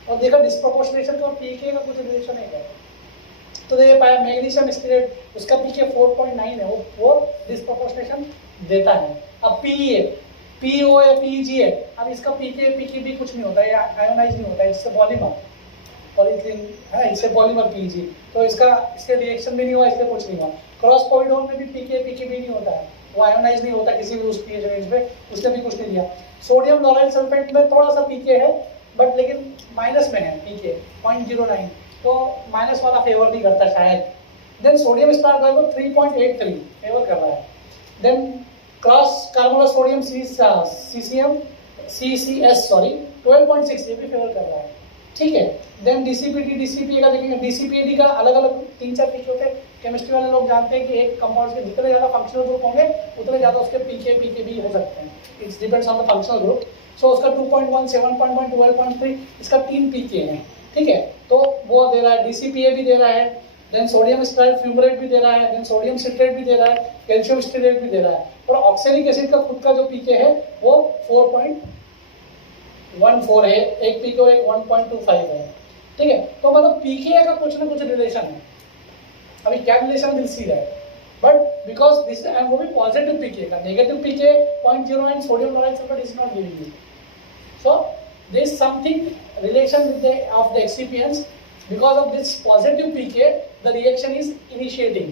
और देखा disproportionation का और pK का कुछ रिलेशन है क्या। तो ये पाया मैग्नीशियम स्टीरेट, उसका pK 4.9 है, वो डिस्प्रोपोर्शनेशन देता है। अब PEA, PO या PEG है, अब इसका PK PKB कुछ नहीं होता है, आयोनाइज नहीं होता है, इससे पॉलीमर पॉलीथीन है, इससे पॉलीमर PEG, तो इसके रिएक्शन भी नहीं हुआ, इसलिए कुछ नहीं हुआ। क्रॉसपोविडोन में भी PK PKB नहीं होता है, वो आयोनाइज नहीं होता किसी भी उस पीएच रेंज पे, उसने भी कुछ नहीं दिया। सोडियम लोराइल सल्फेट में थोड़ा सा PK है, बट लेकिन माइनस में है PK 0.09, तो माइनस वाला फेवर नहीं करता शायद। देन सोडियम स्टार का 3.83 फेवर कर रहा है। देन क्रॉस कार्बोनस सोडियम CCS 12.6 ये भी फेवर कर रहा है, ठीक है। देन DCPA का देखेंगे, DCPAD का अलग अलग 3-4 पीक होते हैं। केमिस्ट्री वाले लोग जानते हैं कि एक कंपाउंड के जितने ज़्यादा फंक्शनल ग्रुप होंगे उतने ज़्यादा उसके PKB हो सकते हैं, it's depends on the functional group. So उसका 2.1, 7.1, 12.3 इसका 3 PK है, ठीक है। तो वो दे रहा है, DCPA भी दे रहा है, देन सोडियम स्ट्राइल फ्यूमरेट भी दे रहा है, देन सोडियम सिट्रेट भी दे रहा है, कैल्शियम स्टीरेट भी दे रहा है, और ऑक्सैलिक एसिड का खुद का जो पीके है वो 4.14 है, एक पीके और एक 1.25 है, ठीक है। तो मतलब पीके का कुछ ना कुछ रिलेशन है, अभी क्या relation will see that, but because this and वो भी पॉजिटिव पीके का, negative pK 0.09 sodium chloride sulphate is not giving you, so there is something relation with the of the excipients, because of this positive pK the reaction is initiating,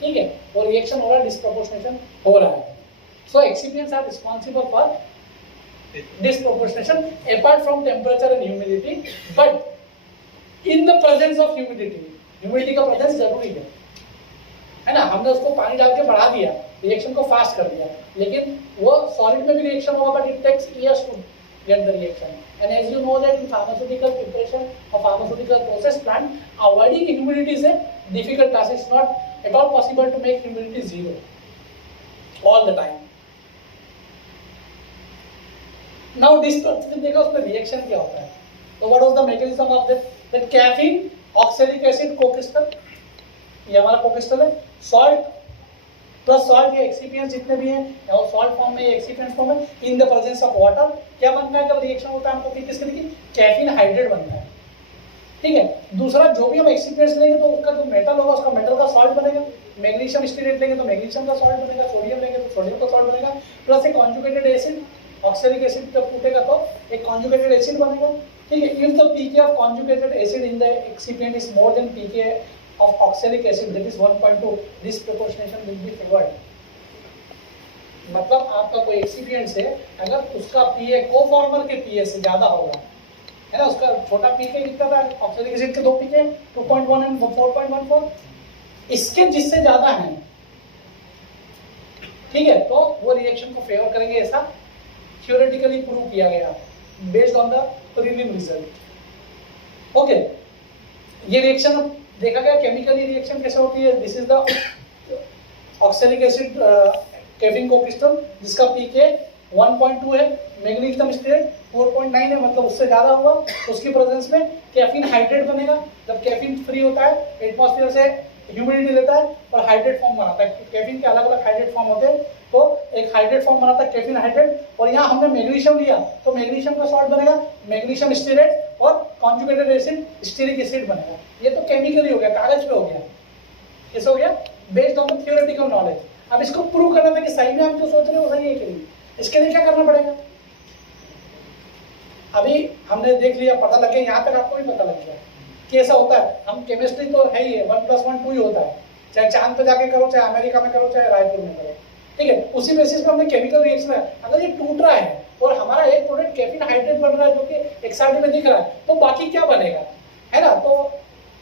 ठीक है, वो reaction हो रहा है, disproportionation हो रहा है, so excipients are responsible for disproportionation apart from temperature and humidity, but in the presence of humidity का प्रेजेंस जरूरी है ना। हमने उसको पानी डाल के बढ़ा दिया, रिएक्शन को फास्ट कर दिया, लेकिन वो सॉलिड में भी रिएक्शन होगा, but it takes years to get the reaction, and as you know that in pharmaceutical preparation or pharmaceutical process plant, avoiding humidity is a difficult task. It's not at all possible to make humidity zero all the time. Now this देखो उसमें reaction क्या होता है, तो what was the mechanism of that caffeine, oxalic acid, co-crystal, ये हमारा co-crystal है, salt plus salt, ये एक्सिपिएंट्स जितने भी हैं और सॉल्ट फॉर्म में, एक्सिपिएंट फॉर्म में, इन द प्रेजेंस ऑफ वाटर क्या बनता है जब रिएक्शन होता है हमको, किसके लिए, कैफीन हाइड्रेट बनता है, ठीक है। दूसरा जो भी हम एक्सिपिएंट्स लेंगे तो उसका जो मेटल होगा उसका मेटल का सॉल्ट बनेगा, मैग्नीशियम स्टीरेट लेंगे तो मैग्नीशियम का सॉल्ट बनेगा, सोडियम लेंगे तो सोडियम का सॉल्ट बनेगा, प्लस एक कॉन्जुगेटेड एसिड, ऑक्सैलिक एसिड जब टूटेगा तो एक कॉन्जुगेटेड एसिड बनेगा, ठीक है। If the pK of conjugated acid in the excipient is more than pK of oxalic acid, that is 1.2, this proportionation will be favored. मतलब आपका कोई एक्सिपिएंट है, अगर उसका पीए कोफॉर्मर के पीए से ज्यादा होगा, है ना, उसका छोटा पीके कितना था, ऑक्सैलिक एसिड के 2 पीके 2.1 एंड 4.14, इसके जिससे ज्यादा है, ठीक है, तो वो रिएक्शन को फेवर करेंगे, ऐसा थ्योरेटिकली प्रूव किया गया based on the prelim result. Okay, ये रिएक्शन देखा गया केमिकली रिएक्शन कैसे होती है। This is the oxalic acid caffeine cocrystal जिसका पीके 1.2 है, मैग्नीशियम स्टीरेट 4.9 है, मतलब उससे ज्यादा हुआ, उसकी प्रेजेंस में कैफीन हाइड्रेट बनेगा। जब कैफीन फ्री होता है एटमॉस्फेयर से ह्यूमिडिटी लेता है और हाइड्रेट फॉर्म बनाता है। कैफीन के अलग अलग हाइड्रेट फॉर्म होते हैं, तो एक हाइड्रेट फॉर्म बनाता है कैफीन हाइड्रेट, और यहाँ हमने मैग्नीशियम लिया तो मैग्नीशियम का सॉल्ट बनेगा मैग्नीशियम स्टीरेट और कॉन्जुगेटेड एसिड स्टीरिक एसिड बनेगा। ये तो केमिकली हो गया, कागज पे हो गया, कैसे हो गया, based on the theoretical knowledge. अब इसको प्रूव करना था कि सही में हम जो सोच रहे हैं वो सही है कि नहीं, इसके लिए क्या करना पड़ेगा। अभी हमने देख लिया, पता लग गया, यहाँ तक आपको भी पता लग गया कि ऐसा होता है। हम केमिस्ट्री तो है ही है, 1 + 1 2 ही होता है, चाहे चांद पे जाके करो, चाहे अमेरिका में करो, चाहे रायपुर में करो, ठीक है। उसी बेसिस पे हमने केमिकल रिएक्शन है, अगर ये टूट रहा है और हमारा एक प्रोडक्ट कैफीन हाइड्रेट बन रहा है जो कि एक्साइड में दिख रहा है, तो बाकी क्या बनेगा, है ना। तो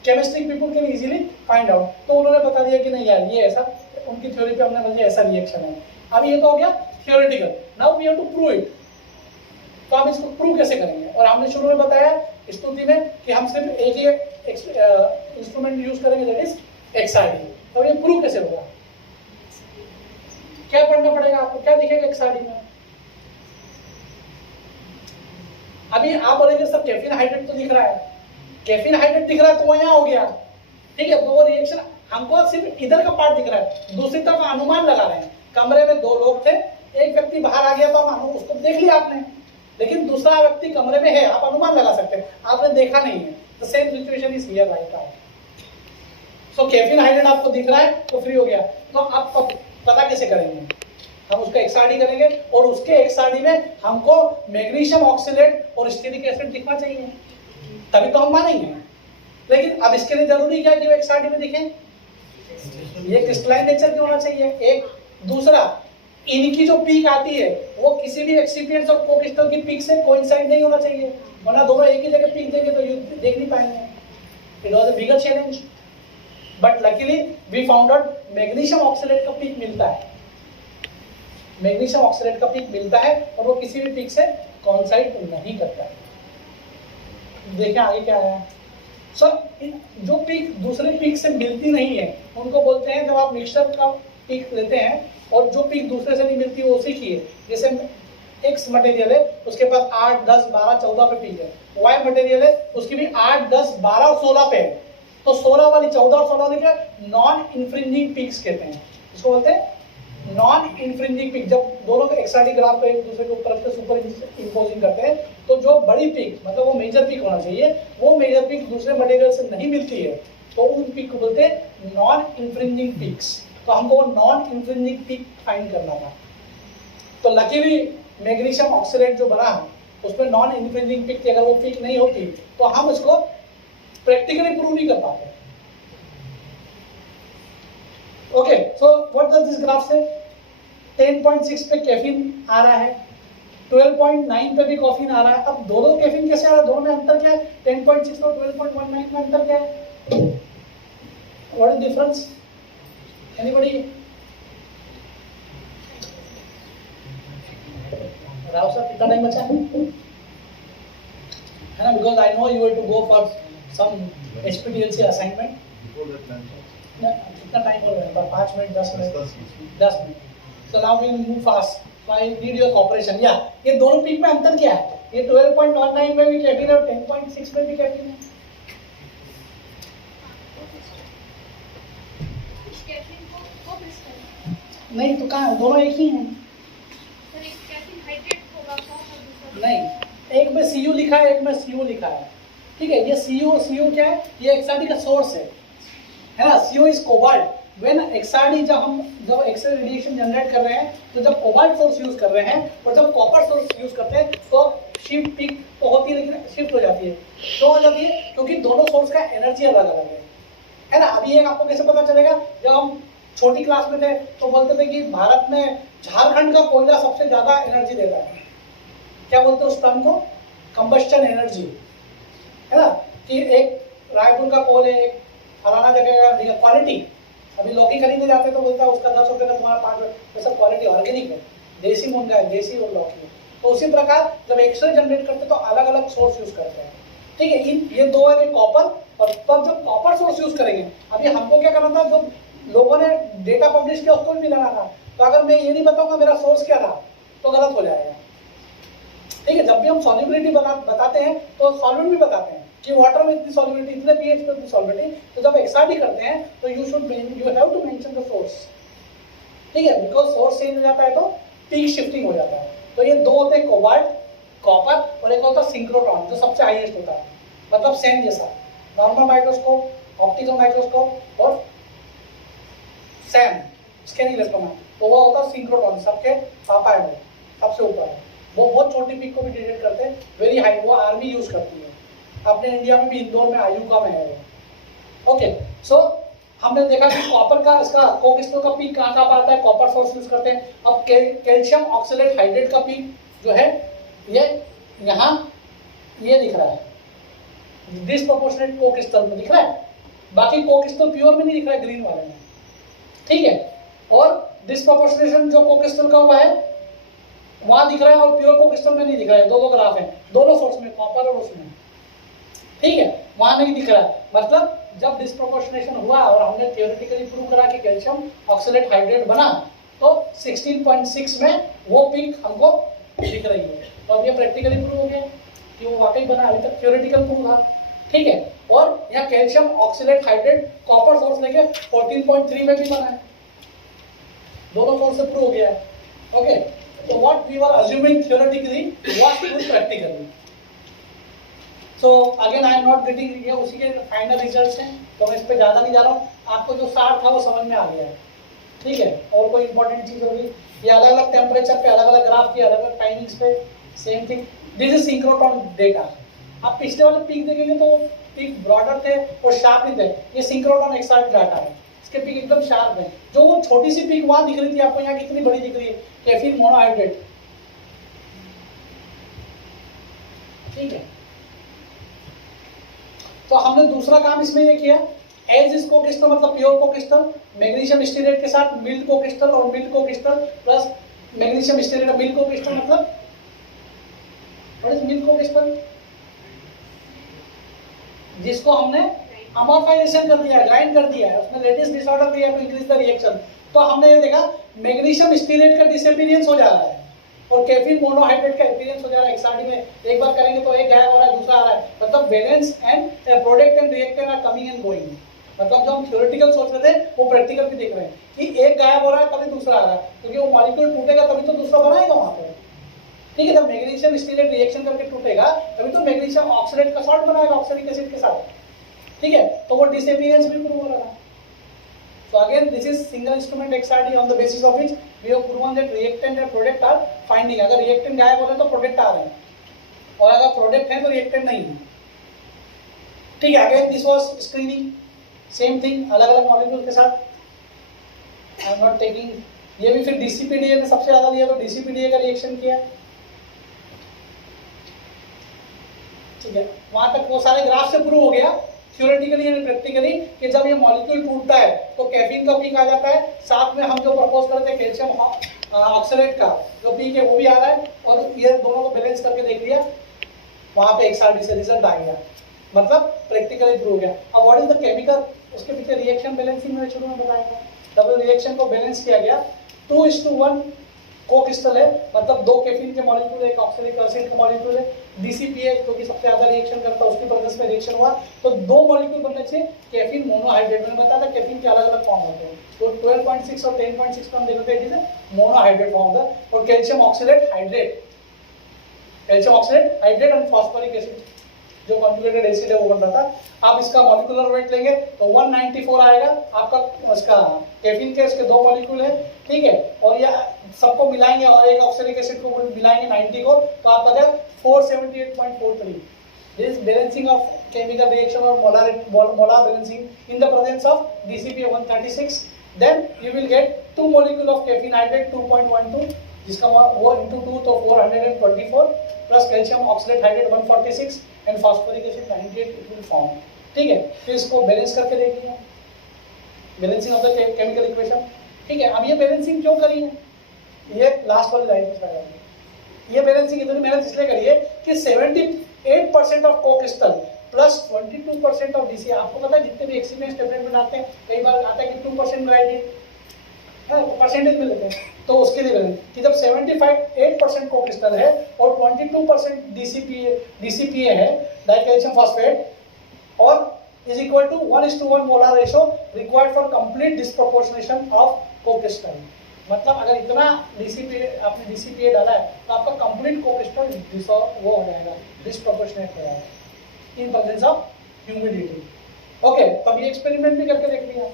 chemistry people can easily find out, तो उन्होंने बता दिया कि नहीं यार ये ऐसा, उनकी थ्योरी पे हमने बोल दिया ऐसा रिएक्शन है। अब ये तो हो गया theoretical, now we have to prove it. तो हम इसको प्रूव कैसे करेंगे, और हमने शुरू में बताया स्तुति में कि हम सिर्फ एक ही इंस्ट्रूमेंट यूज करेंगे, दैट इज एक्सआरडी। तो ये प्रूव कैसे होगा, क्या पढ़ना पड़ेगा आपको, क्या दिखेगा एक्सआरडी में। अभी आप बोलेंगे सब कैफीन हाइड्रेट तो दिख रहा है, कैफीन हाइड्रेट दिख रहा है तो वो यहाँ हो गया, ठीक है। तो वो रिएक्शन हमको सिर्फ इधर का पार्ट दिख रहा है, दूसरी तरफ अनुमान लगा रहे हैं। कमरे में 2 लोग थे, एक व्यक्ति बाहर आ गया तो हम उसको देख लिया आपने, लेकिन दूसरा व्यक्ति कमरे में है, आप अनुमान लगा सकते हैं, आपने देखा नहीं है। The same situation is here right now. So caffeine hydrate आपको दिख रहा है तो फ्री हो गया। तो आप पता कैसे करेंगे, हम उसका एक्सआरडी करेंगे और उसके एक्सआरडी में हमको मैग्नीशियम ऑक्सलेट और स्टीरिक एसिड दिखना चाहिए, तभी तो हम मानेंगे। लेकिन अब इसके लिए जरूरी क्या है कि वो एक्सआरडी में दिखे, ये क्रिस्टलाइन नेचर की होना चाहिए। एक दूसरा, इनकी जो पीक आती है वो किसी भी एक्सिपिएंट्स और को-क्रिस्टल की पीक से कोइंसाइड नहीं होना चाहिए, वरना दोनों एक ही जगह पीक देंगे तो देख नहीं पाएंगे। It was a bigger challenge, but luckily we found out magnesium oxalate का पीक मिलता है, मैग्नीशियम ऑक्सलेट का पीक मिलता है और वो किसी भी पीक से कोइंसाइड नहीं करता है। देखिए आगे क्या है। सर जो पीक दूसरे पीक से मिलती नहीं है उनको बोलते हैं, जब आप मिक्सचर का पीक लेते हैं और जो पीक दूसरे से नहीं मिलती वो उसी की है। जैसे एक्स मटेरियल है, उसके पास 8, 10, 12, 14 पे पीक है। वाई मटेरियल है, उसकी भी 8, 10, 12 और 16 पे है। तो 16 वाली 14 और 16 वाली क्या नॉन इन्फ्रिंजिंग पीक्स कहते हैं, इसको बोलते हैं नॉन इन्फ्रिंजिंग पीक। जब दोनों के एक्साइडी ग्राफ को एक दूसरे के ऊपर रखकर सुपर इम्पोजिंग करते हैं तो जो बड़ी पीक मतलब वो मेजर पीक होना चाहिए, वो मेजर पीक दूसरे मटेरियल से नहीं मिलती है तो उन पीक को बोलते हैं नॉन इन्फ्रिंजिंग पीक्स। तो हमको नॉन इन्फ्रिंजिंग पीक फाइंड करना था। तो लकीली मैग्नीशियम ऑक्सीडेट जो बना है उसमें नॉन इन्फ्रिंजिंग पीक थी, अगर वो पीक नहीं होती तो हम उसको प्रैक्टिकली प्रूव नहीं कर पाते। Okay, so what does this graph से 10.6 पे कैफीन आ रहा है, 12.9 पे भी कैफीन आ रहा है। अब दोनों कैफीन कैसे आ रहा है, दोनों में अंतर क्या है, 10.6 और 12.19 में अंतर क्या है, what is difference, anybody? Rao sir कितना टाइम बचा है ना, because I know you have to go for some HPTLC assignment. कितना टाइम हो रहा है, 5 minute 10 minute 10 minute. So now we will move fast. So I need your cooperation. Yeah, ये दोनों पीक में अंतर क्या है, ये 12.19 में भी कैफीन है और 10.6 में भी कैफीन है। कैफीन को क्रिस्टल नहीं तो कहाँ, दोनों एक ही हैं। सर एक कैफीन हाइड्रेट होगा कौन और दूसरा नहीं, एक में Cu लिखा है, एक में CO लिखा है, ठीक है। ये CO क्या है, ये एक्सआरडी का सोर्स है ना। CO is cobalt. When XRD जब एक्सरे रेडिएशन जनरेट कर रहे हैं तो जब कोबाल्ट सोर्स यूज कर रहे हैं और जब कॉपर सोर्स यूज करते हैं तो शिफ्ट पीक तो होती है लेकिन शिफ्ट हो जाती है, तो हो जाती है क्योंकि दोनों सोर्स का एनर्जी अलग अलग है ना। अभी एक आपको कैसे पता चलेगा, जब हम छोटी क्लास में थे तो बोलते थे कि भारत में झारखंड का कोयला सबसे ज्यादा एनर्जी देता है, क्या बोलते हैं उस टर्म को, कंबस्टन एनर्जी, है ना। कि एक रायपुर का कोल है, एक फलाना जगह का क्वालिटी। अभी लौकी खरीदने जाते तो बोलता है उसका 10 रुपये का तुम्हारा 5 रुपये, सब क्वालिटी ऑर्गेनिक है, देसी मुनगा है, देसी लौकी है। तो उसी प्रकार जब एक्सरे जनरेट करते तो अलग अलग सोर्स यूज करते हैं, ठीक है। ये दो है कि कॉपर, और तब जब कॉपर सोर्स यूज करेंगे, अभी हमको क्या करना था, जो लोगों ने डेटा पब्लिश किया उसको भी मिलाना था। तो अगर मैं ये नहीं बताऊंगा मेरा सोर्स क्या था तो गलत हो जाएगा, ठीक है। जब भी हम सॉल्युबिलिटी बताते हैं तो सॉल्वेंट भी बताते हैं कि वाटर में इतनी सॉल्युबिलिटी, इतने पीएच पे इतनी सॉल्युबिलिटी। तो जब एक्सआरडी करते हैं तो you have to mention the source, ठीक है, बिकॉज सोर्स चेंज हो जाता है तो पीक शिफ्टिंग हो जाता है। तो ये दो होते हैं, कोबाल्ट कॉपर, और एक होता है सिंक्रोट्रॉन जो सबसे हाईएस्ट होता है, मतलब सेम जैसा नॉर्मल माइक्रोस्कोप, ऑप्टिकल माइक्रोस्कोप और सैम स्कैनिंग इलेक्ट्रॉन, तो वो होता है सिंक्रोट्रॉन, सबके पापा है, वो सबसे ऊपर है। वो बहुत छोटी पीक को भी डिटेक्ट करते हैं, वेरी हाई, वो आर्मी यूज करती है। अपने इंडिया में भी इंदौर में आयुका में है वो। ओके, सो हमने देखा कि कॉपर का इसका कोक्रिस्टल का पीक कहाँ आता है, कॉपर सोर्स यूज करते हैं। अब कैल्शियम ऑक्सलेट हाइड्रेट का पीक जो है ये यहाँ ये दिख रहा है, डिस्प्रोपोर्शनेट कोक्रिस्टल में दिख रहा है, बाकी कोक्रिस्टल प्योर में नहीं दिख रहा है ग्रीन वाले में, ठीक है। और डिस्प्रोपोर्शनेशन जो कोक्रिस्टल का हुआ है वहां दिख रहा है और प्योर कोक्रिस्टल में नहीं दिख रहा है। दो ग्राफ है दोनों सोर्स में, कॉपर और उसमें, ठीक है, वहां नहीं दिख रहा है। मतलब जब डिस्प्रोपोर्शनेशन हुआ और हमने थियोरेटिकली प्रूव करा कि कैल्शियम ऑक्सलेट हाइड्रेट बना तो 16.6 में वो पीक हमको दिख रही है। तो अब ये प्रैक्टिकली प्रूव हो गया कि वो वाकई बना, अभी तक थियोरेटिकल प्रूव था, ठीक है। और यहाँ calcium oxalate hydrate copper source लेके 14.3 में भी बना है, दोनों सोर्स से प्रूव हो गया है। ओके, तो what we were assuming theoretically was prove practically. So again I am not getting, ये उसी के फाइनल रिजल्ट्स हैं, तो मैं इस पे ज़्यादा नहीं जा रहा हूँ। आपको जो सार था वो समझ में आ गया है, ठीक है। और कोई इंपॉर्टेंट चीज़ होगी, ये अलग अलग टेम्परेचर पे, अलग अलग ग्राफ की, अलग अलग टाइमिंग्स पे same thing. This is synchrotron data. आप पिछले वाले पीक देखेंगे तो पीक ब्रॉडर थे और शार्प नहीं थे, ये सिंक्रोट्रॉन एक्साइट डाटा है, इसके पीक एकदम शार्प है। जो वो छोटी सी पीक वहाँ दिख रही थी आपको, यहाँ कितनी बड़ी दिख रही है, कैफीन मोनोहाइड्रेट, ठीक है। तो हमने दूसरा काम इसमें ये किया, एज इज कोक्रिस्टल मतलब प्योर कोक्रिस्टल, मैग्नीशियम स्टीरेट के साथ मिल्क कोक्रिस्टल और milk cocrystal plus magnesium stearate. Milk cocrystal मतलब व्हाट इज मिल्क कोक्रिस्टल, जिसको हमने अमॉर्फाइजेशन कर दिया है, ग्राइंड कर दिया है, उसमें लेटेस्ट डिसऑर्डर दिया टू इंक्रीज द रिएक्शन। तो हमने ये देखा मैग्नीशियम स्टीरेट का डिसएपियरेंस हो जा रहा है, और कैफीन मोनोहाइड्रेट का अपीयरेंस हो जा रहा है एक्सआरडी में, एक बार करेंगे तो एक गायब हो रहा है, दूसरा आ रहा है, मतलब balance and product and reactant are coming and going. मतलब जो हम थ्योरेटिकल सोच रहे थे वो प्रैक्टिकल भी देख रहे हैं कि एक गायब हो रहा है तभी दूसरा आ रहा है, क्योंकि वो मॉलिक्यूल टूटेगा तभी तो दूसरा बनाएगा वहां पे। ठीक है, जब मैग्नीशियम स्टीलेट रिएक्शन करके टूटेगा तभी तो मैग्नीशियम ऑक्सीडेट का सॉल्ट बनाएगा ऑक्सैलिक एसिड के साथ। ठीक है, तो वो डिसअपीयरेंस भी प्रूव हो रहा है। So again, this is single instrument XRD on the basis of which we have proven that reactant and product are finding. अगर reactant गायब हो रहे हैं तो product आ रहे हैं, और अगर product है तो reactant नहीं है। ठीक है, again this was screening, same thing, अलग-अलग molecule के साथ। I am not taking, ये भी फिर DCPDA ने सबसे ज़्यादा लिया तो DCPDA का रिएक्शन किया। ठीक है, वहां तक वो सारे ग्राफ से प्रूव हो गया थ्योरेटिकली एंड प्रैक्टिकली कि जब ये मॉलिक्यूल टूटता है तो कैफीन का पीक आ जाता है, साथ में हम जो प्रपोज करते हैं कैल्शियम ऑक्सलेट का जो पीक है वो भी आ रहा है, और ये दोनों को बैलेंस करके देख लिया, वहां पे XRD से रिजल्ट आ गया, मतलब प्रैक्टिकली प्रूव हो गया। अब व्हाट इज द केमिकल, उसके पीछे रिएक्शन बैलेंसिंग मैंने शुरू में बताया था। डबल रिएक्शन को बैलेंस किया गया, 2:1 कोक्रिस्टल है, मतलब 2 कैफीन के मॉलिक्यूल है, एक ऑक्सैलिक एसिड का मॉलिक्यूल है, DCPA जो कि सबसे ज्यादा रिएक्शन करता है उसकी प्रेजेंस में रिएक्शन हुआ तो 2 मॉलिक्यूल बनने चाहिए कैफीन मोनोहाइड्रेट। मैंने बताया था कैफीन के अलग-अलग फॉर्म होते हैं, तो 12.6 और 10.6 का हम देखते हैं इसे मोनोहाइड्रेट फॉर्म होता है, और calcium oxalate hydrate, calcium oxalate hydrate and phosphoric acid जो कॉन्जुगेटेड एसिड है वो बन रहा था। आप इसका मॉलिक्यूलर वेट लेंगे तो 194 आएगा आपका, उसका कैफीन के इसके 2 मॉलिक्यूल है। ठीक है, और ये सबको मिलाएंगे और एक ऑक्सैलिक एसिड को मिलाएंगे 90 को, तो आपका क्या 478.43। This balancing of chemical reaction और molar balancing in the presence of DCPA 136, then you will get 2 molecule of caffeine hydrate 2.12, जिसका वो into 2 तो 424 plus calcium oxalate hydrate 146 and phosphoric acid 98 it will form. ठीक है, फिर इसको balance करके देखिए, balancing of the chemical equation. ठीक है, अब ये बैलेंसिंग क्यों करी है, ये लास्ट वाली लाइन में बताया, ये बैलेंसिंग इतनी मेहनत इसलिए करी है कि 78% ऑफ कोक्रिस्टल प्लस 22% ऑफ DC। आपको पता है जितने भी एक्सीपिएंट्स टेबलेट बनाते हैं कई बार आता है कि 2% ग्लाइडेड है, परसेंटेज में लेते हैं, तो उसके लिए कि जब 78% कोक्रिस्टल है और 22% DCPA है डाइकैल्शियम फॉस्फेट, और is equal to 1:1 molar ratio required for complete disproportionation of कोक्रिस्टल। मतलब अगर इतना आपने DCPA डाला है तो आपका कंप्लीट कोक्रिस्टल वो हो जाएगा, डिस्प्रोपोर्शनेट हो जाएगा in presence of humidity. Okay, तब ये एक्सपेरिमेंट भी करके देख लिया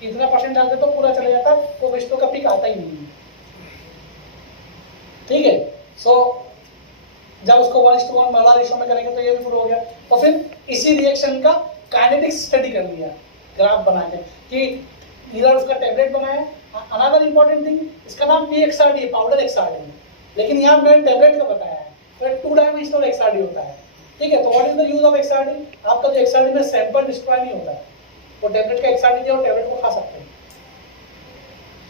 कि इतना परसेंट डालते तो पूरा चला जाता, कोक्रिस्टल का पिक आता ही नहीं है। ठीक है, सो जब उसको 1:1 मोलर रेशियो में करेंगे तो ये भी प्रूव हो गया, और फिर इसी रिएक्शन का काइनेटिक्स स्टडी कर लिया ग्राफ बना के कि इधर उसका टैबलेट बनाया। अनदर इंपॉर्टेंट थिंग, इसका नाम PXRD पाउडर XRD, लेकिन यहाँ मैंने टैबलेट का बताया है, तो 2 डायमेंशनल XRD होता है। ठीक है, तो what is the use of XRD, आपका जो XRD में सैंपल डिस्ट्रॉय नहीं होता है, वो टैबलेट का XRD दिया और टैबलेट को खा सकते हैं,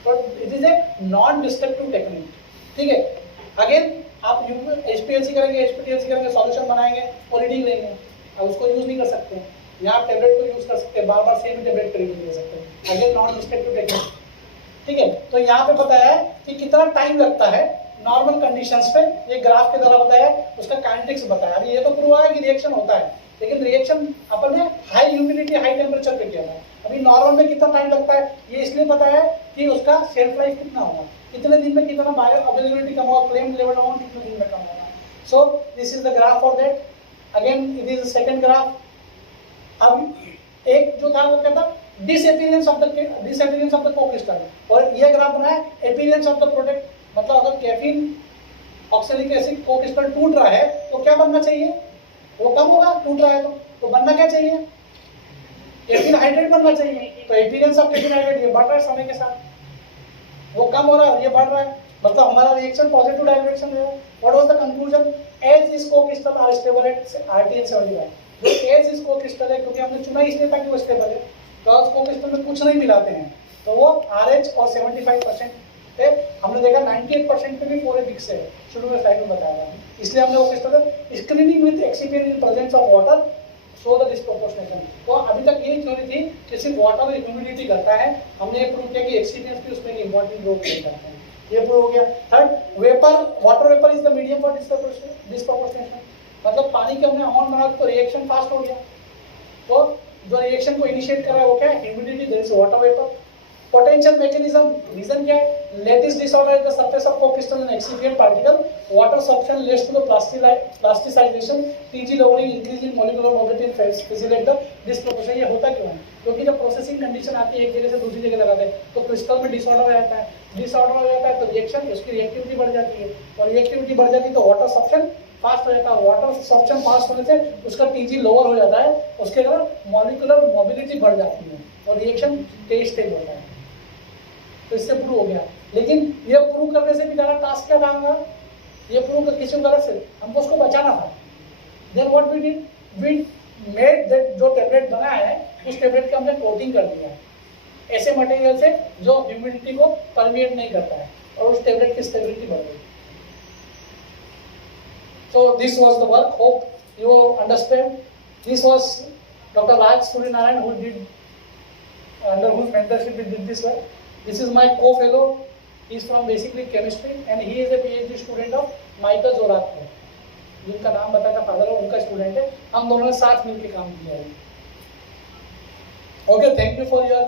तो it is a non destructive technique. ठीक है, अगेन आप HPLC करेंगे, HPLC करेंगे, सॉल्यूशन बनाएंगे और रीडिंग लेंगे, अब उसको यूज नहीं कर सकते हैं, यहाँ टैबलेट को यूज कर सकते हैं, बार बार सेम टैबलेट का रीडिंग ले सकते हैं, अगेन नॉन डिस्ट्रक्टिव टेक्निक। ठीक है, तो यहाँ पे बताया है कि कितना टाइम लगता है नॉर्मल कंडीशंस पे, ये ग्राफ के द्वारा बताया है, उसका काइनेटिक्स बताया। अभी ये तो प्रूव है कि रिएक्शन होता है, लेकिन रिएक्शन अपन ने हाई ह्यूमिडिटी हाई टेम्परेचर पे किया है। अभी नॉर्मल में कितना टाइम लगता है ये इसलिए पता है कि उसका शेल्फ लाइफ कितना होगा, कितने दिन में कितना बायो अवेलेबिलिटी कम होगा, क्लेम लेवल अमाउंट कितने दिन में कम होगा। सो this is the graph for that. Again it is second graph. अब एक जो था वो क्या था, डिसअपीयरेंस ऑफ द कोक्रिस्टल, और ये ग्राफ बनाया अपीयरेंस ऑफ द प्रोडक्ट। मतलब अगर कैफीन ऑक्सैलिक एसिड कोक्रिस्टल टूट रहा है तो क्या बनना चाहिए, वो कम होगा, टूट रहा है तो बनना क्या चाहिए, कैफीन हाइड्रेट बनना चाहिए। तो अपीयरेंस ऑफ कैफीन हाइड्रेट ये बढ़ रहा है समय के साथ, वो कम हो रहा है, ये बढ़ रहा है, मतलब हमारा रिएक्शन पॉजिटिव डायरेक्शन में है। What was the conclusion, as is cocrystal are stable at RTN 75। जो एज इज कोक्रिस्टल है, क्योंकि हमने चुना इसलिए था कि वो स्टेबल है, तो कोक्रिस्टल में कुछ नहीं मिलाते हैं, तो वो RH और 75% है। हमने देखा 98% पे भी 4A फिक्स है, शुरू में स्लाइड में बताया था, इसलिए हमने वो crystal screening with excipient in presence of water show the disproportionation. तो अभी तक यही थ्योरी थी कि सिर्फ वाटर में ह्यूमिडिटी करता है, हमने ये प्रूव किया कि एक्सिपिएंट्स भी उसमें एक इंपॉर्टेंट रोल प्ले करते हैं। ये प्रूव हो गया। Third, vapour, water vapour is the medium for disproportionation, मतलब पानी के हमने अमाउंट बना तो रिएक्शन फास्ट हो गया। तो जो रिएक्शन को इनिशिएट कर रहा है वो क्या है, humidity, there is water vapour. Potential mechanism, reason क्या है, lattice disorder at the surface of co-crystal and excipient particle, water solution leads to the plasticization, Tg lowering, increase in molecular mobility and facilitate the disproportion। ये होता क्यों है, क्योंकि जब processing condition आती है एक जगह से दूसरी जगह लगाते हैं तो क्रिस्टल में डिसऑर्डर हो जाता है, डिसऑर्डर हो जाता है तो रिएक्शन, उसकी रिएक्टिविटी बढ़ जाती है, और रिएक्टिविटी बढ़ जाती है तो वाटर सॉर्प्शन फास्ट हो जाता है, वाटर सॉर्प्शन फास्ट होने से उसका Tg लोअर हो जाता है, उसके कारण मॉलिक्यूलर मोबिलिटी बढ़ जाती है और रिएक्शन तेज होता है। तो इससे प्रूव हो गया। लेकिन ये प्रूव करने से भी ज़्यादा टास्क क्या था, ये प्रूव कर किसी गलत से हमको उसको बचाना था। Then what we did, we made that जो टेबलेट बना है उस टेबलेट का हमने कोटिंग कर दिया ऐसे मटेरियल से जो ह्यूमिडिटी को परमिएट नहीं करता है, और उस टेबलेट की स्टेबिलिटी बढ़ गई। So this was the work. Hope you understand. This was Dr. Raj Suryanarayan who did, under whose mentorship we did this work. This is my co-fellow. He is from basically chemistry and he is a PhD student of Michael Zoratko, जिनका नाम बताया था father, उनका student है। हम दोनों ने साथ मिलकर काम किया है। Okay, thank you for your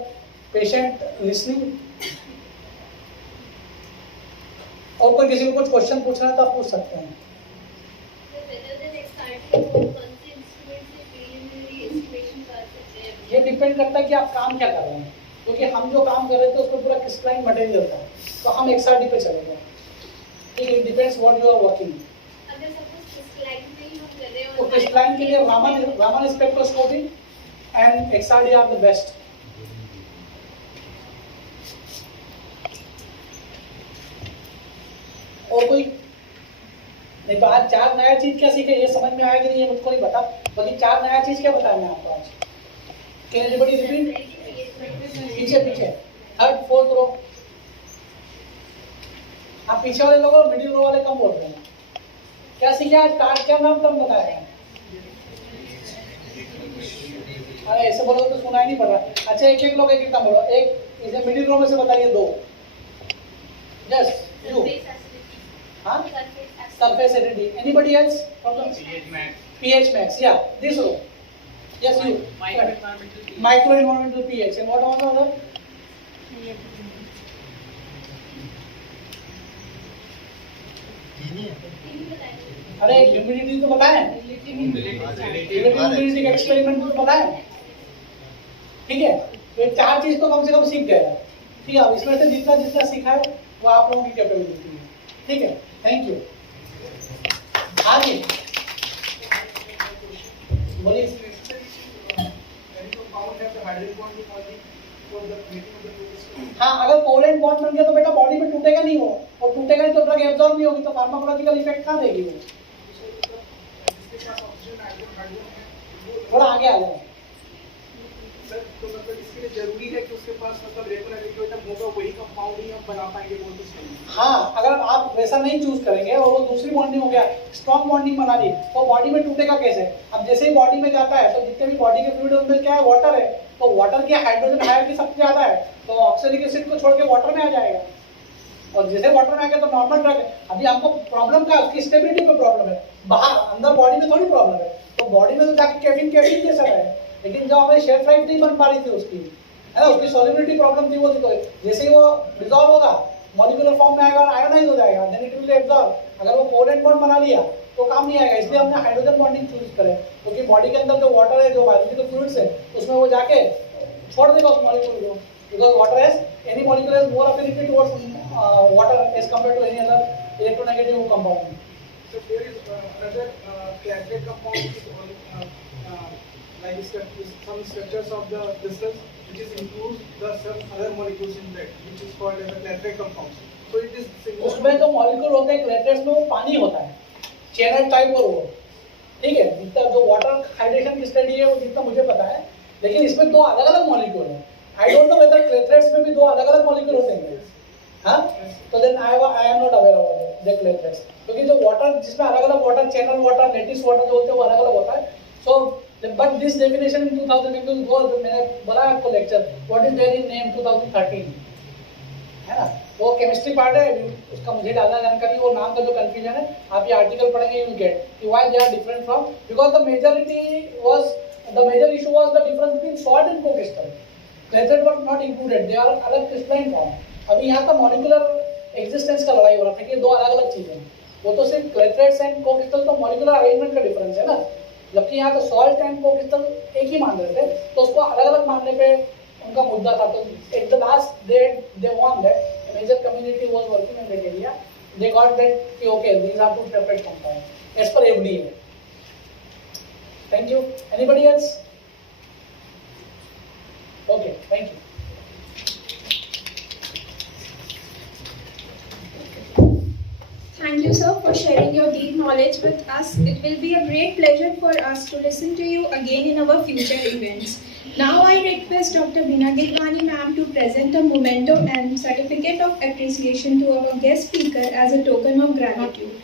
patient listening. और कोई किसी को कुछ क्वेश्चन पूछना है तो आप पूछ सकते हैं। ये डिपेंड करता है कि आप काम क्या कर रहे हैं, क्योंकि हम जो काम कर रहे थे उसमें पूरा क्रिस्टलाइन मटेरियल था तो हम XRD पे चलेंगे। ठीक है, it depends what you are working. अगर सपोज क्रिस्टलाइन में ही हम कर रहे हैं तो क्रिस्टलाइन के लिए Raman spectroscopy and XRD are the best. और कोई नहीं तो आज 4 नया चीज क्या सीखे, ये समझ में आया कि नहीं ये मुझको नहीं पता, बाकी 4 नया चीज क्या बताया मैं आपको आज। Can anybody repeat? पीछे पीछे, थर्ड फोर्थ रो। आप पीछे वाले लोगों मिडिल रो वाले कम बोल रहे हैं। क्या सीखे आज, कार्ड क्या नाम कम बताया है? अरे ऐसे बोलो तो सुनाई नहीं पड़ रहा। अच्छा एक एक लोग एक काम बोलो। एक इसे मिडिल रो में से बताइए 2। Yes you. हाँ, surface acidity. Anybody else? pH max. Yeah, this row. Yes, you. Micro environmental pH. And what about the other? अरे ह्यूमिडिटी तो बताएं, ह्यूमिडिटी का एक्सपेरिमेंट तो बताएं। ठीक है, तो ये 4 चीज तो कम से कम सीख गए। ठीक है, इसमें से जितना जितना सीखा है वो आप लोगों की कैपेबिलिटी है। ठीक है, थैंक यू। आगे बोलिए। हाँ, अगर कोवलेंट बॉन्ड बन गया तो बेटा बॉडी में टूटेगा नहीं वो, और टूटेगा नहीं तो ड्रग एब्जॉर्ब नहीं होगी, तो फार्माकोलॉजिकल इफेक्ट कहाँ देगी वो। थोड़ा आगे आ जाओ। सर तो मतलब इसके लिए जरूरी है कि उसके पास मतलब रेगुलर इक्विलिब्रियम होगा, वही कंपाउंड ही हम बना पाएंगे बोल तो सही। हाँ, अगर आप वैसा नहीं चूज करेंगे और वो दूसरी बॉन्डिंग हो गया, स्ट्रॉन्ग बॉन्डिंग बना ली, तो बॉडी में टूटेगा कैसे। अब जैसे ही बॉडी में जाता है तो जितने भी बॉडी के फ्लूइड उनमें क्या है, वाटर है, तो वाटर की हाइड्रोजन हायरार्की सबसे ज्यादा है, तो ऑक्सैलिक एसिड को छोड़ के वाटर में आ जाएगा, और जैसे वाटर में आ गया तो नॉर्मल ड्रग है। अभी हमको प्रॉब्लम क्या है, उसकी स्टेबिलिटी में प्रॉब्लम है, बाहर अंदर बॉडी में थोड़ी प्रॉब्लम है। तो बॉडी में तो जाके कैफीन जैसा है, लेकिन जो हमारी शेल्फ लाइफ नहीं बन पा रही थी उसकी, है ना, उसकी सॉल्युबिलिटी प्रॉब्लम थी वो थी। तो जैसे ही वो डिसॉल्व होगा मॉलिक्यूलर फॉर्म में आएगा और आयोनाइज हो जाएगा, देन इट विल एब्जॉर्ब। अगर वो कोवलेंट बॉन्ड बना लिया तो काम नहीं आएगा, इसलिए हमने हाइड्रोजन बॉन्डिंग चूज करें, क्योंकि बॉडी के अंदर जो वाटर है, जो बायोलॉजिकल फ्लूइड्स है, उसमें वो जाके छोड़ देगा उस मॉलिक्यूल को, because water has any molecule has more affinity towards water as compared to any other electronegative compound. So there is another classic compound like some structures of the crystals which is includes the some other molecules in that which is called as a classic compounds. So it is similar. उसमें जो molecule होते हैं क्लेट्रेट्स में वो पानी होता है, channel type और वो, ठीक है, जितना जो वाटर हाइड्रेशन की स्टडी है वो जितना मुझे पता है, लेकिन इसमें 2 अलग अलग मॉलिक्यूल हैं। आई डोंट नो वेदर क्लेट्रेट्स में भी 2 अलग अलग मॉलिक्यूल होते हैं। हाँ, तो then I am not aware of the clathrates, क्योंकि जो वाटर जिसमें अलग अलग water, channel water, lattice water जो होते हैं वो अलग अलग होता है। So but this definition in 2000 मैंने बोला आपको lecture what is there in name 2013, है ना। वो केमिस्ट्री पार्ट है, उसका मुझे ज़्यादा जानकारी, वो नाम का जो कंफ्यूजन है, आप ये आर्टिकल पढ़ेंगे यू गेट कि why they are different from, because the major issue was the difference between salt and cocrystal. Clathrate was not included, they are अलग क्रिस्टलाइन फॉर्म. अभी यहाँ पर मॉलिक्यूलर एग्जिस्टेंस का लड़ाई हो रहा था कि ये दो अलग अलग चीज़ें हैं. वो तो सिर्फ क्लेथरेट्स एंड को-क्रिस्टल तो मॉलिक्यूलर अरेंजमेंट का डिफरेंस है ना, जबकि यहाँ तो सॉल्ट एंड को-क्रिस्टल एक ही मान रहे थे, तो उसको अलग अलग मानने पे उनका मुद्दा था. तो at the last they won that major community was working in that area. They got that कि okay, these are two separate compounds as per FDA. Thank you. Anybody else? Okay, thank you. Thank you, sir, for sharing your deep knowledge with us. It will be a great pleasure for us to listen to you again in our future events. Now I request Dr. Beena Gidwani ma'am to present a memento and certificate of appreciation to our guest speaker as a token of gratitude.